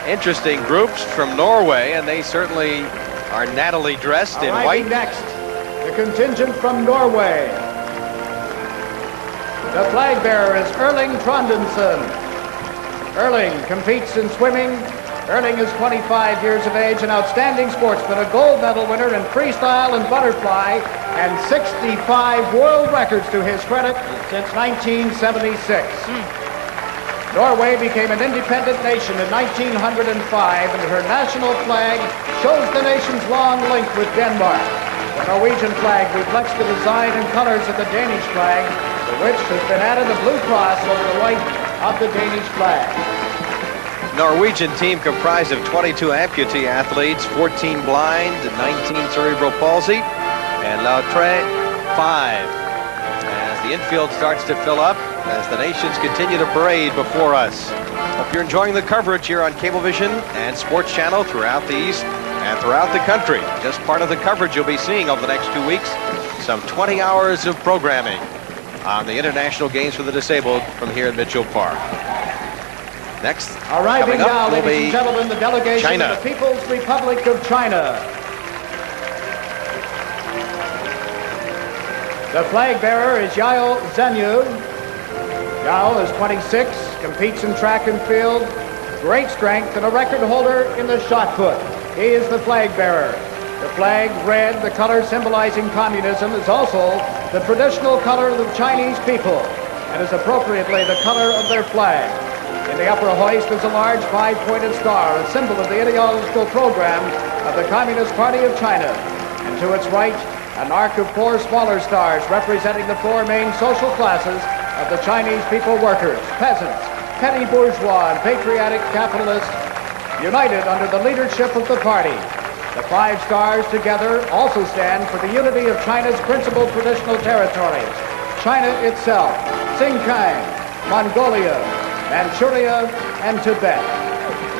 interesting groups from Norway, and they certainly are nattily dressed in white. Next, the contingent from Norway. The flag bearer is Erling Trondensen. Erling competes in swimming. Erling is 25 years of age, an outstanding sportsman, a gold medal winner in freestyle and butterfly, and 65 world records to his credit since 1976. Norway became an independent nation in 1905, and her national flag shows the nation's long link with Denmark. The Norwegian flag reflects the design and colors of the Danish flag, to which has been added a blue cross over the white of the Danish flag. Norwegian team comprised of 22 amputee athletes, 14 blind, 19 cerebral palsy, and Lautre 5. As the infield starts to fill up, as the nations continue to parade before us. Hope you're enjoying the coverage here on Cablevision and Sports Channel throughout the East and throughout the country. Just part of the coverage you'll be seeing over the next 2 weeks. Some 20 hours of programming on the International Games for the Disabled from here at Mitchell Park. Next, arriving coming up, now, will ladies be and gentlemen, the delegation China. of the People's Republic of China. The flag bearer is Yao Zhenyu. Yao is 26, competes in track and field, great strength, and a record holder in the shot put. He is the flag bearer. The flag, red, the color symbolizing communism, is also the traditional color of the Chinese people and is appropriately the color of their flag. In the upper hoist is a large 5-pointed star, a symbol of the ideological program of the Communist Party of China. And to its right, an arc of 4 smaller stars representing the 4 main social classes of the Chinese people: workers, peasants, petty bourgeois, and patriotic capitalists, united under the leadership of the party. The 5 stars together also stand for the unity of China's principal traditional territories: China itself, Xinjiang, Mongolia, Manchuria, and Tibet.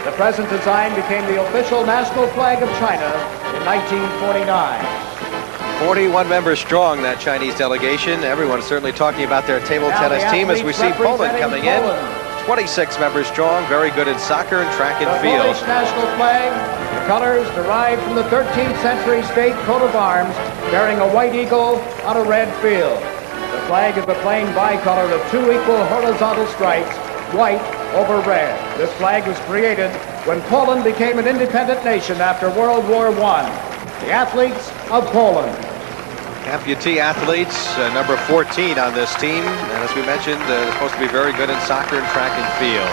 The present design became the official national flag of China in 1949. 41 members strong, that Chinese delegation. Everyone's certainly talking about their table tennis team as we see Poland coming in. 26 members strong, very good in soccer and track and field. The Polish national flag, the colors derived from the 13th century state coat of arms, bearing a white eagle on a red field. The flag is a plain bicolor of 2 equal horizontal stripes, white over red. This flag was created when Poland became an independent nation after World War I. The athletes of Poland. Amputee athletes, number 14 on this team, and as we mentioned, supposed to be very good in soccer and track and field.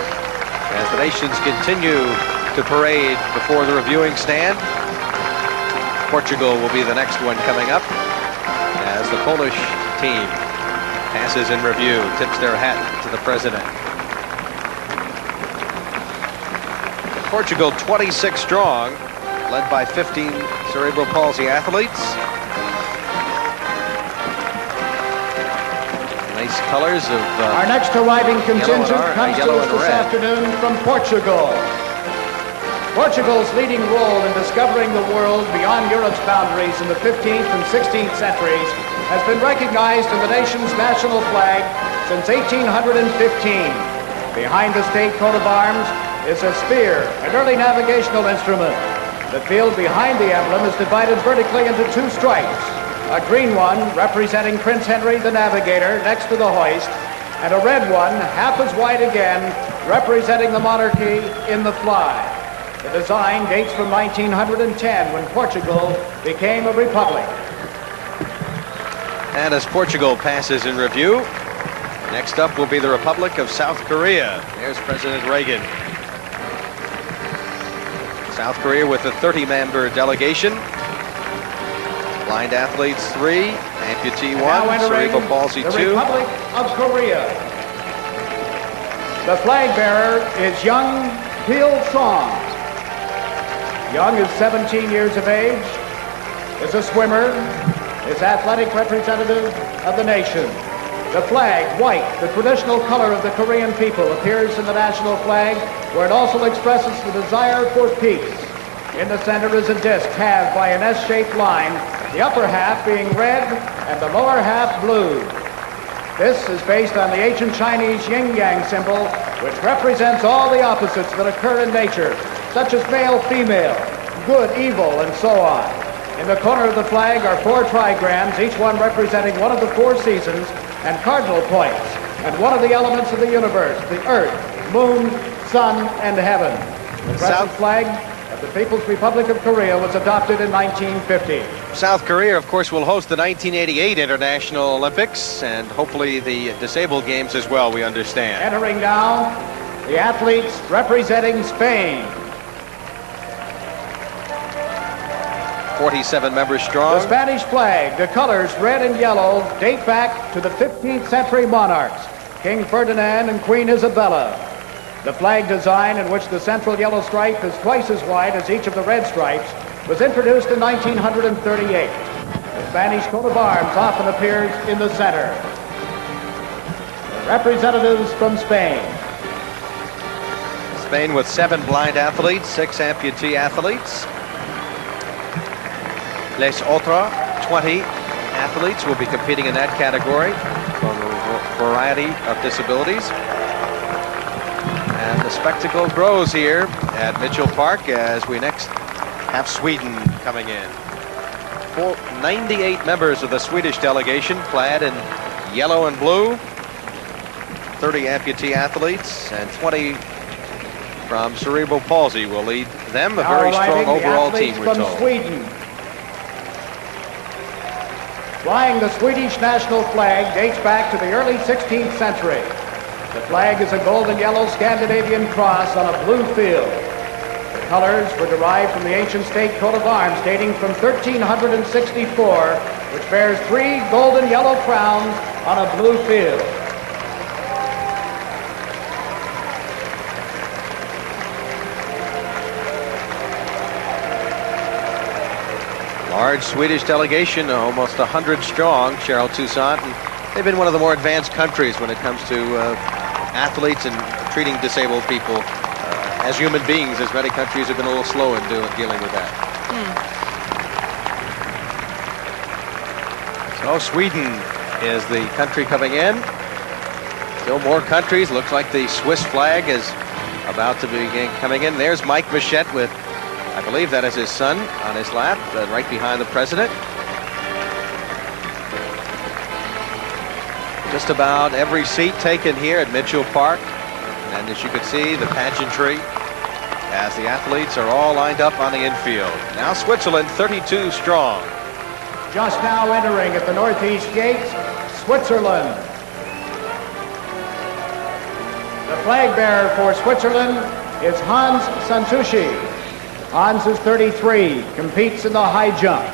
As the nations continue to parade before the reviewing stand, Portugal will be the next one coming up, as the Polish team passes in review, tips their hat to the president. Portugal 26 strong, led by 15 cerebral palsy athletes. Nice colors of our next arriving contingent comes to us this red. afternoon from Portugal. Portugal's leading role in discovering the world beyond Europe's boundaries in the 15th and 16th centuries has been recognized in the nation's national flag since 1815. Behind the state coat of arms is a spear, an early navigational instrument. The field behind the emblem is divided vertically into 2 stripes. A green one representing Prince Henry the Navigator next to the hoist, and a red one, half as wide again, representing the monarchy in the fly. The design dates from 1910 when Portugal became a republic. And as Portugal passes in review, next up will be the Republic of South Korea. There's President Reagan. South Korea with a 30-member delegation. Blind athletes 3, amputee 1, cerebral palsy 2. The Republic of Korea. The flag bearer is Young Pil Song. Young is 17 years of age, is a swimmer, is athletic representative of the nation. The flag, white, the traditional color of the Korean people, appears in the national flag, where it also expresses the desire for peace. In the center is a disc halved by an S-shaped line, the upper half being red and the lower half blue. This is based on the ancient Chinese yin-yang symbol, which represents all the opposites that occur in nature, such as male, female, good, evil, and so on. In the corner of the flag are 4 trigrams, each one representing one of the 4 seasons, and cardinal points, and one of the elements of the universe, the earth, moon, sun, and heaven. The present flag of the People's Republic of Korea was adopted in 1950. South Korea, of course, will host the 1988 International Olympics and hopefully the disabled games as well, we understand. Entering now, the athletes representing Spain. 47 members strong. The Spanish flag, the colors red and yellow, date back to the 15th century monarchs, King Ferdinand and Queen Isabella. The flag design, in which the central yellow stripe is twice as wide as each of the red stripes, was introduced in 1938. The Spanish coat of arms often appears in the center. The representatives from Spain. Spain with 7 blind athletes, 6 amputee athletes. Les Autres, 20 athletes will be competing in that category from a variety of disabilities. And the spectacle grows here at Mitchell Park as we next have Sweden coming in. 98 members of the Swedish delegation clad in yellow and blue. 30 amputee athletes and 20 from cerebral palsy will lead them. A very strong overall team, we're told. Sweden. Flying the Swedish national flag dates back to the early 16th century. The flag is a gold and yellow Scandinavian cross on a blue field. The colors were derived from the ancient state coat of arms dating from 1364, which bears 3 golden yellow crowns on a blue field. Large Swedish delegation, almost 100 strong, Cheryl Toussaint. And they've been one of the more advanced countries when it comes to athletes and treating disabled people as human beings, as many countries have been a little slow in dealing with that. So Sweden is the country coming in. Still more countries. Looks like the Swiss flag is about to begin coming in. There's Mike Bichette with, I believe that is his son, on his lap, right behind the president. Just about every seat taken here at Mitchell Park. And as you can see, the pageantry as the athletes are all lined up on the infield. Now Switzerland, 32 strong. Just now entering at the northeast gate, Switzerland. The flag bearer for Switzerland is Hans Santucci. Hans is 33, competes in the high jump.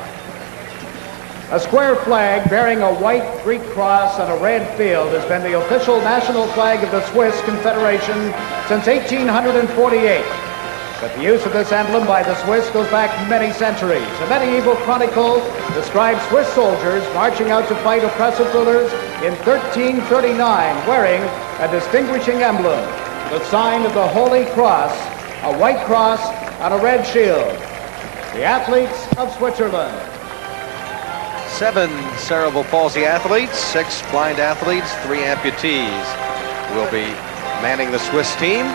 A square flag bearing a white Greek cross on a red field has been the official national flag of the Swiss Confederation since 1848. But the use of this emblem by the Swiss goes back many centuries. A medieval chronicle describes Swiss soldiers marching out to fight oppressive rulers in 1339 wearing a distinguishing emblem, the sign of the Holy Cross, a white cross on a red shield. The athletes of Switzerland. 7 cerebral palsy athletes, 6 blind athletes, 3 amputees will be manning the Swiss team.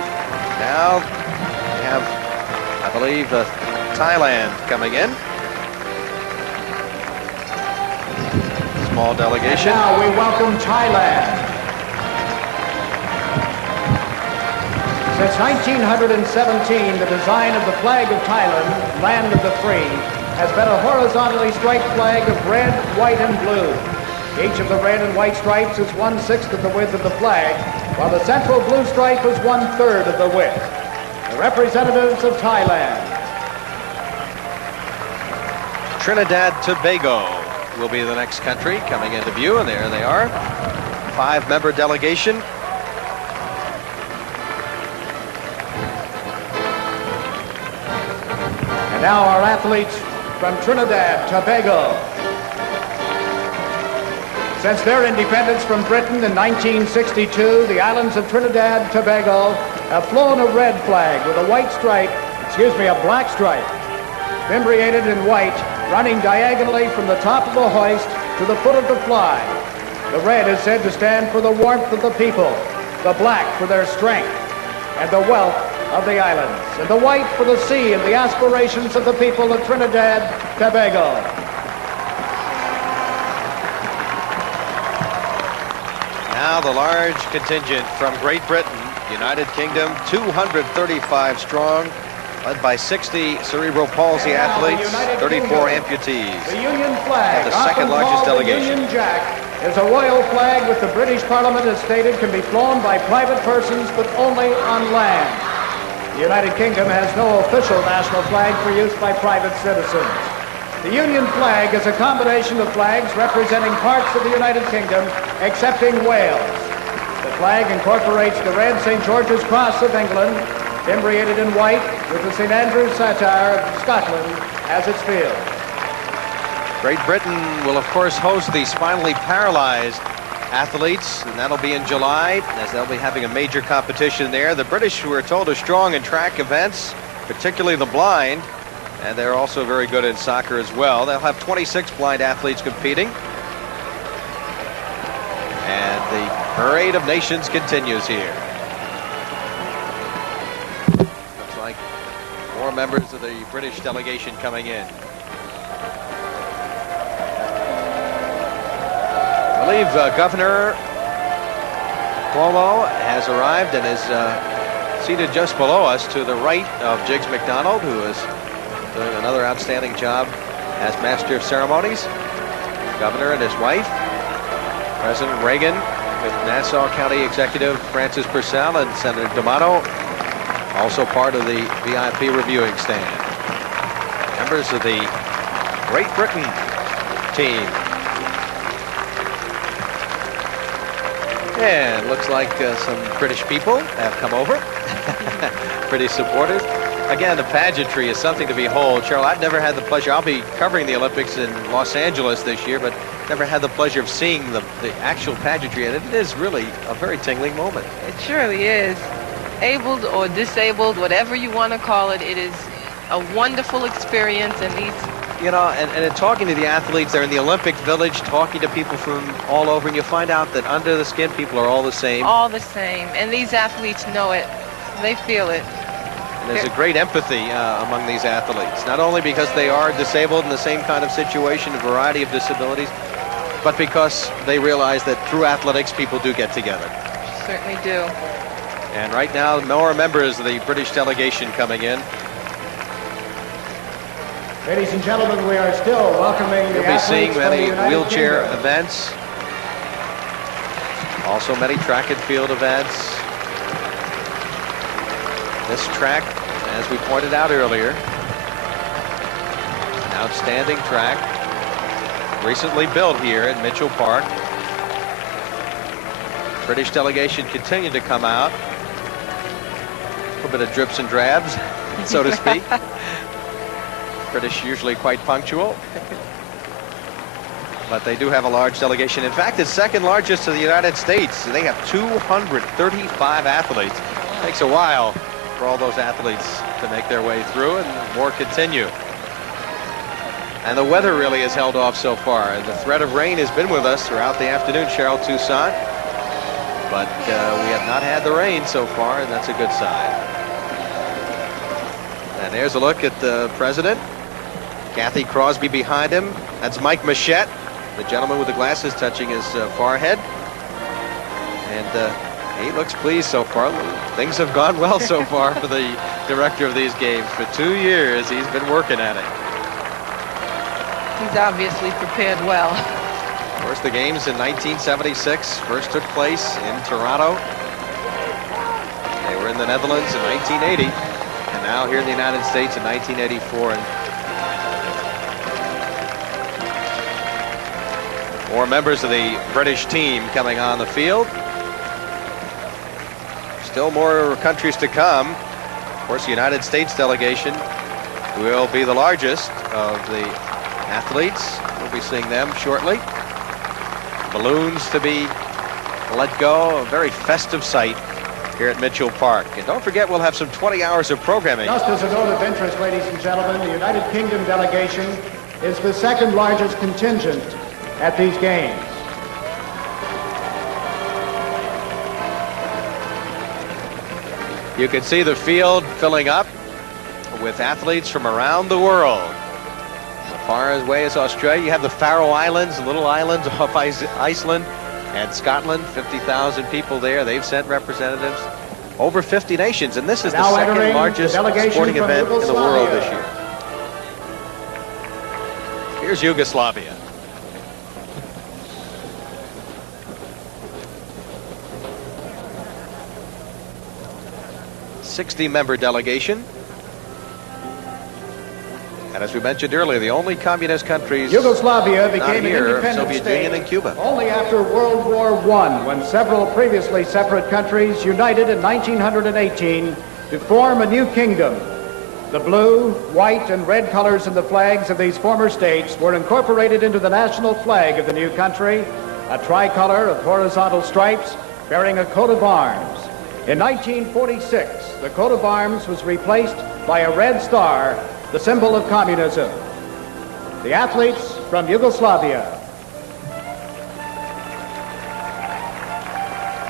Now we have, I believe, Thailand coming in. Small delegation. And now we welcome Thailand. Since 1917, the design of the flag of Thailand, land of the free, has been a horizontally striped flag of red, white, and blue. Each of the red and white stripes is 1/6 of the width of the flag, while the central blue stripe is 1/3 of the width. The representatives of Thailand. Trinidad Tobago will be the next country coming into view, and there they are. 5-member delegation. And now our athletes from Trinidad Tobago. Since their independence from Britain in 1962, the islands of Trinidad Tobago have flown a red flag with a a black stripe, fimbriated in white, running diagonally from the top of the hoist to the foot of the fly. The red is said to stand for the warmth of the people, the black for their strength and the wealth of the islands, and the white for the sea and the aspirations of the people of Trinidad Tobago. Now the large contingent from Great Britain, United Kingdom, 235 strong, led by 60 cerebral palsy athletes, 34 amputees. The Union flag, the second largest delegation. The Union Jack, is a royal flag which the British Parliament has stated can be flown by private persons but only on land. The United Kingdom has no official national flag for use by private citizens. The Union flag is a combination of flags representing parts of the United Kingdom, excepting Wales. The flag incorporates the red St. George's Cross of England, fimbriated in white, with the St. Andrew's Satire of Scotland as its field. Great Britain will, of course, host the spinally paralyzed athletes, and that'll be in July, as they'll be having a major competition there. The British, we're told, are strong in track events, particularly the blind, and they're also very good in soccer as well. They'll have 26 blind athletes competing. And the Parade of Nations continues here. Looks like more members of the British delegation coming in. I believe Governor Cuomo has arrived and is seated just below us to the right of Jiggs McDonald, who is doing another outstanding job as Master of Ceremonies. Governor and his wife, President Reagan, with Nassau County Executive Francis Purcell, and Senator D'Amato, also part of the VIP reviewing stand. Members of the Great Britain team. And looks like some British people have come over. Pretty supportive. Again, the pageantry is something to behold. Cheryl, I've never had the pleasure. I'll be covering the Olympics in Los Angeles this year, but never had the pleasure of seeing the actual pageantry, and it is really a very tingling moment. It surely is. Abled or disabled, whatever you want to call it, it is a wonderful experience, and these... You know, and in talking to the athletes, they're in the Olympic Village, talking to people from all over, and you find out that under the skin, people are all the same. All the same, and these athletes know it. They feel it. And there's a great empathy among these athletes, not only because they are disabled in the same kind of situation, a variety of disabilities, but because they realize that through athletics, people do get together. Certainly do. And right now, more members of the British delegation coming in. Ladies and gentlemen, we are still welcoming the You'll be seeing many wheelchair Kingdom. events, also many track and field events. This track, as we pointed out earlier, an outstanding track, recently built here in Mitchell Park. British delegation continued to come out. A little bit of drips and drabs, so to speak. British usually quite punctual, but they do have a large delegation. In fact, it's second largest to the United States. They have 235 athletes. It takes a while for all those athletes to make their way through, and more continue. And the weather really has held off so far. The threat of rain has been with us throughout the afternoon, Cheryl Toussaint, but we have not had the rain so far, and that's a good sign. And there's a look at the president. Kathy Crosby behind him. That's Mike Machette, the gentleman with the glasses touching his forehead. And He looks pleased so far. Things have gone well so far for the director of these games. For 2 years, he's been working at it. He's obviously prepared well. Of course, the games in 1976 first took place in Toronto. They were in the Netherlands in 1980, and now here in the United States in 1984. And more members of the British team coming on the field. Still more countries to come. Of course, the United States delegation will be the largest of the athletes. We'll be seeing them shortly. Balloons to be let go. A very festive sight here at Mitchell Park. And don't forget, we'll have some 20 hours of programming. Just as a note of interest, ladies and gentlemen, the United Kingdom delegation is the second largest contingent at these games. You can see the field filling up with athletes from around the world. As far away as Australia, you have the Faroe Islands, little islands off Iceland and Scotland, 50,000 people there. They've sent representatives. Over 50 nations, and this is the second largest sporting event in the world this year. Here's Yugoslavia. A 60-member delegation. And as we mentioned earlier, the only communist countries Yugoslavia became an here, independent Soviet state Union and Cuba. only after World War I, when several previously separate countries united in 1918 to form a new kingdom. The blue, white, and red colors in the flags of these former states were incorporated into the national flag of the new country, a tricolor of horizontal stripes bearing a coat of arms. In 1946, the coat of arms was replaced by a red star, the symbol of communism. The athletes from Yugoslavia.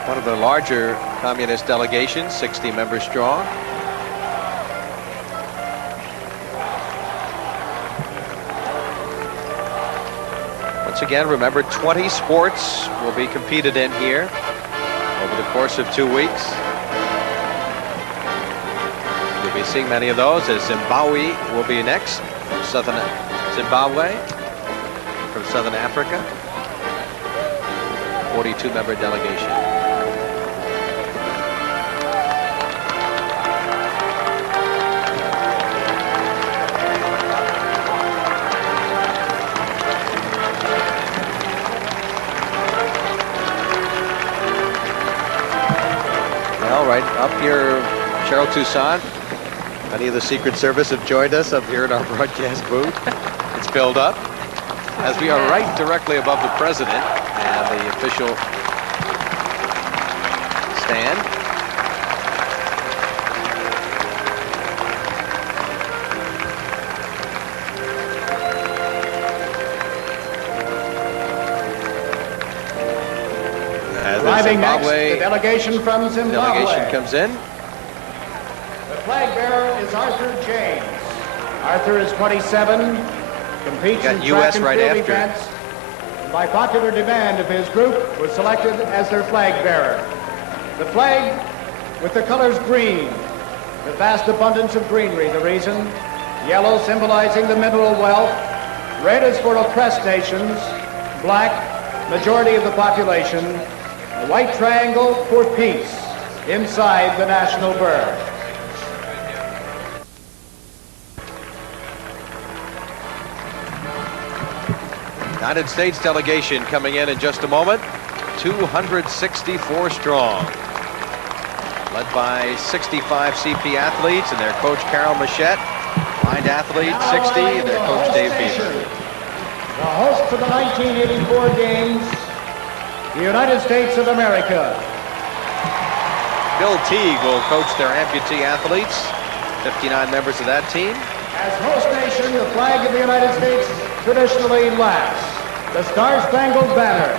One of the larger communist delegations, 60 members strong. Once again, remember, 20 sports will be competed in here over the course of 2 weeks. You'll be seeing many of those, as Zimbabwe will be next from southern Zimbabwe, from southern Africa. 42-member delegation. Well, right up here, Cheryl Toussaint. Many of the Secret Service have joined us up here in our broadcast booth. It's filled up, as we are right directly above the president and the official stand. Arriving next, the delegation from Zimbabwe. Delegation comes in. The flag bearer is Arthur James. Arthur is 27, competes in track and field events, and by popular demand of his group was selected as their flag bearer. The flag with the colors green, the vast abundance of greenery, the reason. Yellow symbolizing the mineral wealth. Red is for oppressed nations. Black, majority of the population. A white triangle for peace inside the national bird. United States delegation coming in just a moment. 264 strong. Led by 65 CP athletes and their coach Carol Machette. Blind athlete 60 and their coach Dave Beaver. The host for the 1984 games, the United States of America. Bill Teague will coach their amputee athletes. 59 members of that team. As host nation, the flag of the United States traditionally laughs. The Star-Spangled Banner,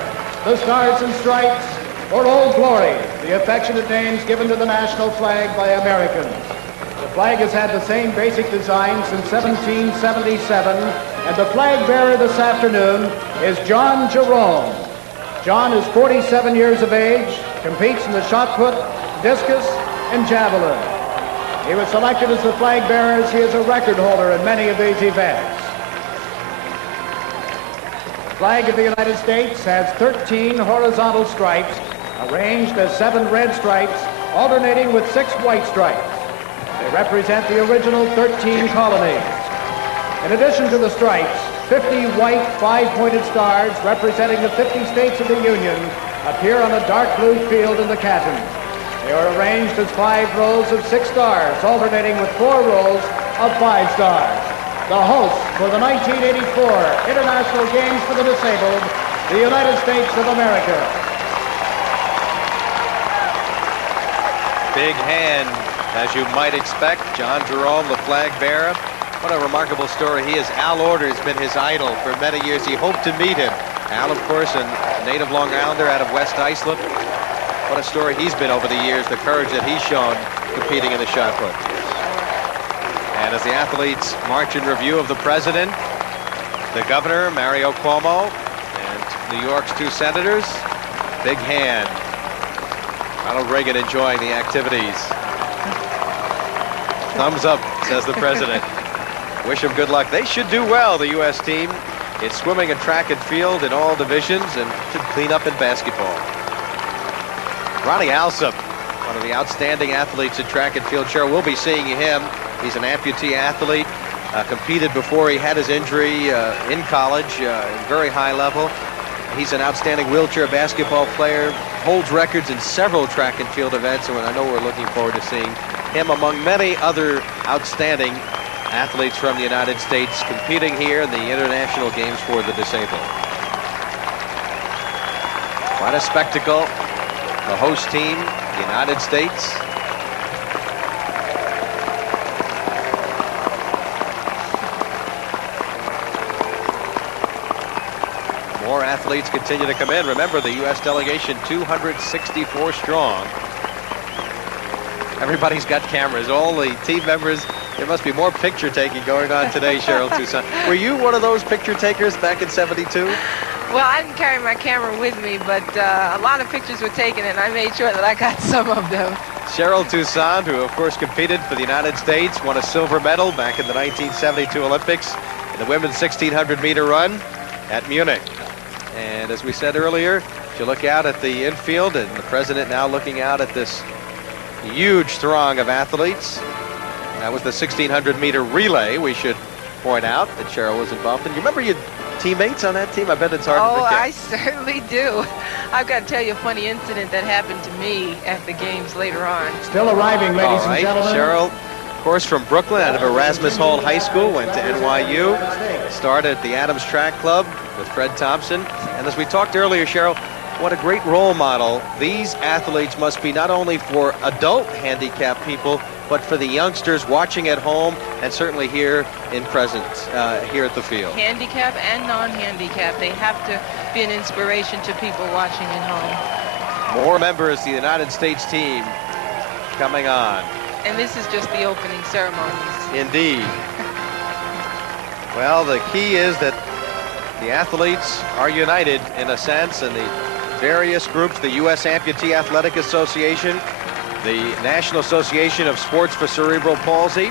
the Stars and Stripes, or Old Glory, the affectionate names given to the national flag by Americans. The flag has had the same basic design since 1777, and the flag bearer this afternoon is John Jerome. John is 47 years of age, competes in the shot put, discus, and javelin. He was selected as the flag bearer as he is a record holder in many of these events. The flag of the United States has 13 horizontal stripes, arranged as 7 red stripes, alternating with 6 white stripes. They represent the original 13 colonies. In addition to the stripes, 50 white 5-pointed stars representing the 50 states of the Union appear on a dark blue field in the canton. They are arranged as 5 rows of 6 stars, alternating with 4 rows of 5 stars. The host for the 1984 International Games for the Disabled, the United States of America. Big hand, as you might expect. John Jerome, the flag bearer. What a remarkable story he is. Al Order has been his idol for many years. He hoped to meet him. Al, of course, a native Long Islander out of West Islip. What a story he's been over the years, the courage that he's shown competing in the shot put. And as the athletes march in review of the president, the governor, Mario Cuomo, and New York's 2 senators, big hand. Ronald Reagan enjoying the activities. Thumbs up, says the president. Wish them good luck. They should do well, the U.S. team. It's swimming and track and field in all divisions, and should clean up in basketball. Ronnie Alsop, one of the outstanding athletes in track and field. Cheryl, we'll be seeing him. He's an amputee athlete. Competed before he had his injury in college, very high level. He's an outstanding wheelchair basketball player. Holds records in several track and field events, and I know we're looking forward to seeing him among many other outstanding athletes from the United States competing here in the International Games for the Disabled. Quite a spectacle. The host team, the United States. More athletes continue to come in. Remember, the U.S. delegation 264 strong. Everybody's got cameras. All the team members. There must be more picture taking going on today, Cheryl Toussaint. Were you one of those picture takers back in '72? Well, I didn't carry my camera with me, but a lot of pictures were taken, and I made sure that I got some of them. Cheryl Toussaint, who of course competed for the United States, won a silver medal back in the 1972 Olympics in the women's 1600-meter run at Munich. And as we said earlier, if you look out at the infield, and the president now looking out at this huge throng of athletes. That was the 1600-meter relay, we should point out, that Cheryl was involved in. You remember your teammates on that team? I bet it's hard to forget. Oh, I certainly do. I've got to tell you a funny incident that happened to me at the games later on. Still arriving, ladies and gentlemen. Cheryl, of course, from Brooklyn, out of Erasmus Hall High School, went to NYU, started at the Adams Track Club with Fred Thompson. And as we talked earlier, Cheryl, what a great role model these athletes must be, not only for adult handicapped people, but for the youngsters watching at home, and certainly here in presence, here at the field. Handicap and non-handicap, they have to be an inspiration to people watching at home. More members of the United States team coming on. And this is just the opening ceremonies. Indeed. Well, the key is that the athletes are united in a sense, and the various groups, the U.S. Amputee Athletic Association, the National Association of Sports for Cerebral Palsy,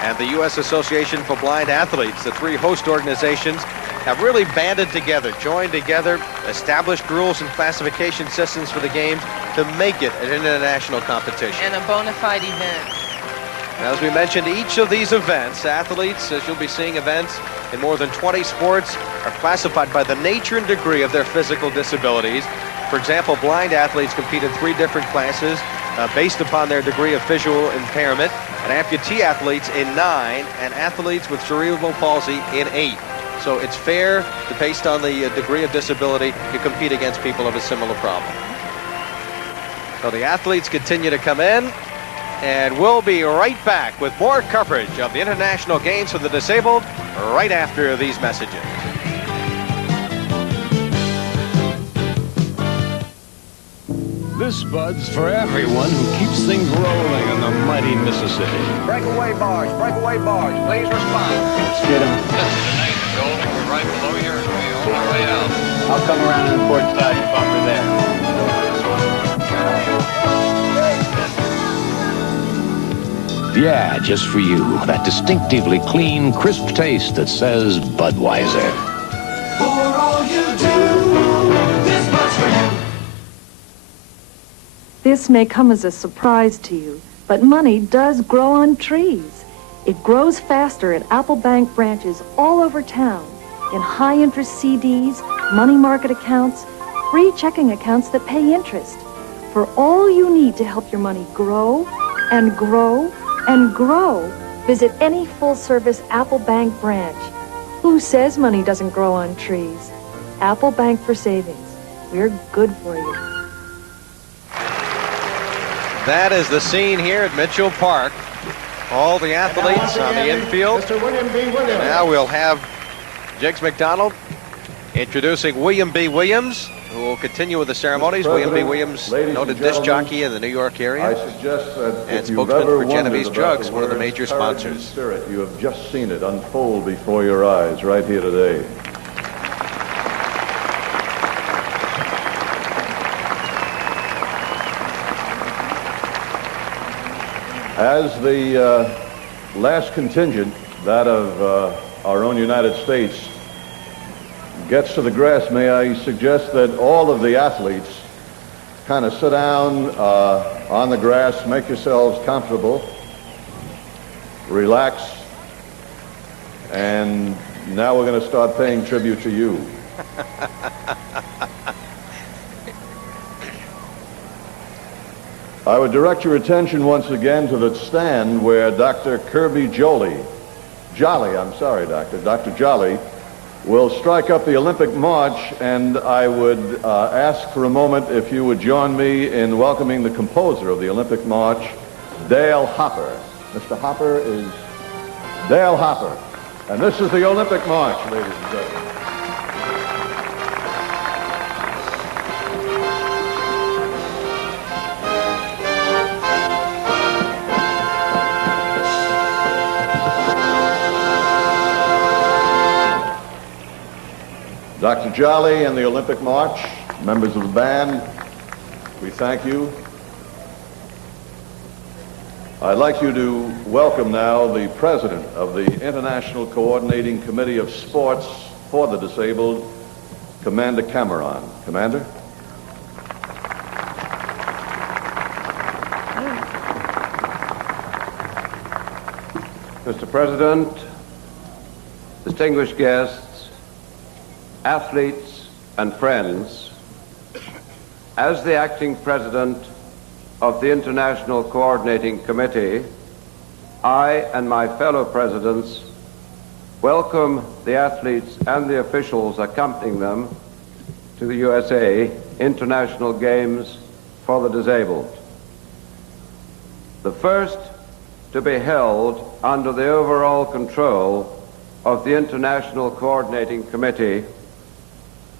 and the U.S. Association for Blind Athletes, the 3 host organizations, have really banded together, joined together, established rules and classification systems for the games to make it an international competition. And a bona fide event. As we mentioned, each of these events, athletes, as you'll be seeing events in more than 20 sports, are classified by the nature and degree of their physical disabilities. For example, blind athletes compete in 3 different classes based upon their degree of visual impairment, and amputee athletes in 9, and athletes with cerebral palsy in 8. So it's fair, based on the degree of disability, to compete against people of a similar problem. So the athletes continue to come in, and we'll be right back with more coverage of the International Games for the Disabled right after these messages. This Bud's for everyone who keeps things rolling on the mighty Mississippi. Breakaway bars, please respond. Let's get him. This is the Navy building. We're right below here, and we're on our way out. I'll come around on the port side and bumper there. Yeah, just for you. That distinctively clean, crisp taste that says Budweiser. For all you do, this much for you. This may come as a surprise to you, but money does grow on trees. It grows faster at Apple Bank branches all over town, in high-interest CDs, money market accounts, free checking accounts that pay interest. For all you need to help your money grow and grow and grow, visit any full-service Apple Bank branch. Who says money doesn't grow on trees? Apple Bank for Savings. We're good for you. That is the scene here at Mitchell Park. All the athletes on the infield. Mr. William B. Williams. Now we'll have Jiggs McDonald introducing William B. Williams, who will continue with the ceremonies. William B. Williams, noted disc jockey in the New York area, I suggest that and if you've spokesman ever for Genovese wondered about Drugs, the one of the words major courage and sponsors. spirit, you have just seen it unfold before your eyes right here today. As the last contingent, that of our own United States, gets to the grass, may I suggest that all of the athletes kind of sit down on the grass, make yourselves comfortable, relax, and now we're going to start paying tribute to you. I would direct your attention once again to the stand where Dr. Kirby Dr. Jolly will strike up the Olympic March, and I would ask for a moment if you would join me in welcoming the composer of the Olympic March, Dale Hopper. Mr. Hopper is Dale Hopper, and this is the Olympic March, ladies and gentlemen. Dr. Jolly and the Olympic March, members of the band, we thank you. I'd like you to welcome now the President of the International Coordinating Committee of Sports for the Disabled, Commander Cameron. Commander? Mr. President, distinguished guests, athletes and friends, as the acting president of the International Coordinating Committee, I and my fellow presidents welcome the athletes and the officials accompanying them to the USA International Games for the Disabled. The first to be held under the overall control of the International Coordinating Committee,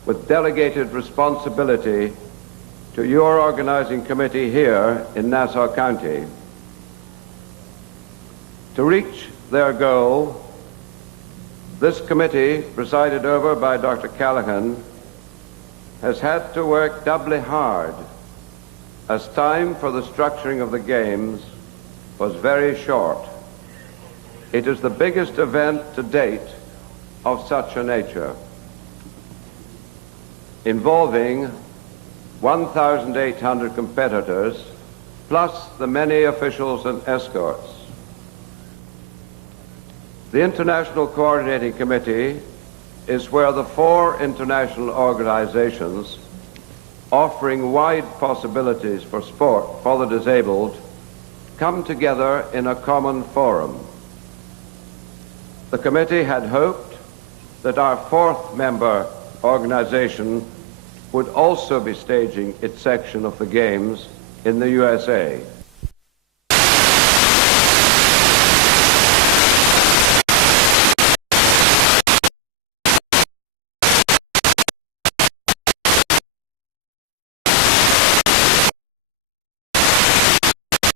with delegated responsibility to your organizing committee here in Nassau County. To reach their goal, this committee, presided over by Dr. Callahan, has had to work doubly hard, as time for the structuring of the Games was very short. It is the biggest event to date of such a nature, involving 1,800 competitors, plus the many officials and escorts. The International Coordinating Committee is where the 4 international organizations offering wide possibilities for sport for the disabled come together in a common forum. The committee had hoped that our 4th member organization would also be staging its section of the Games in the USA.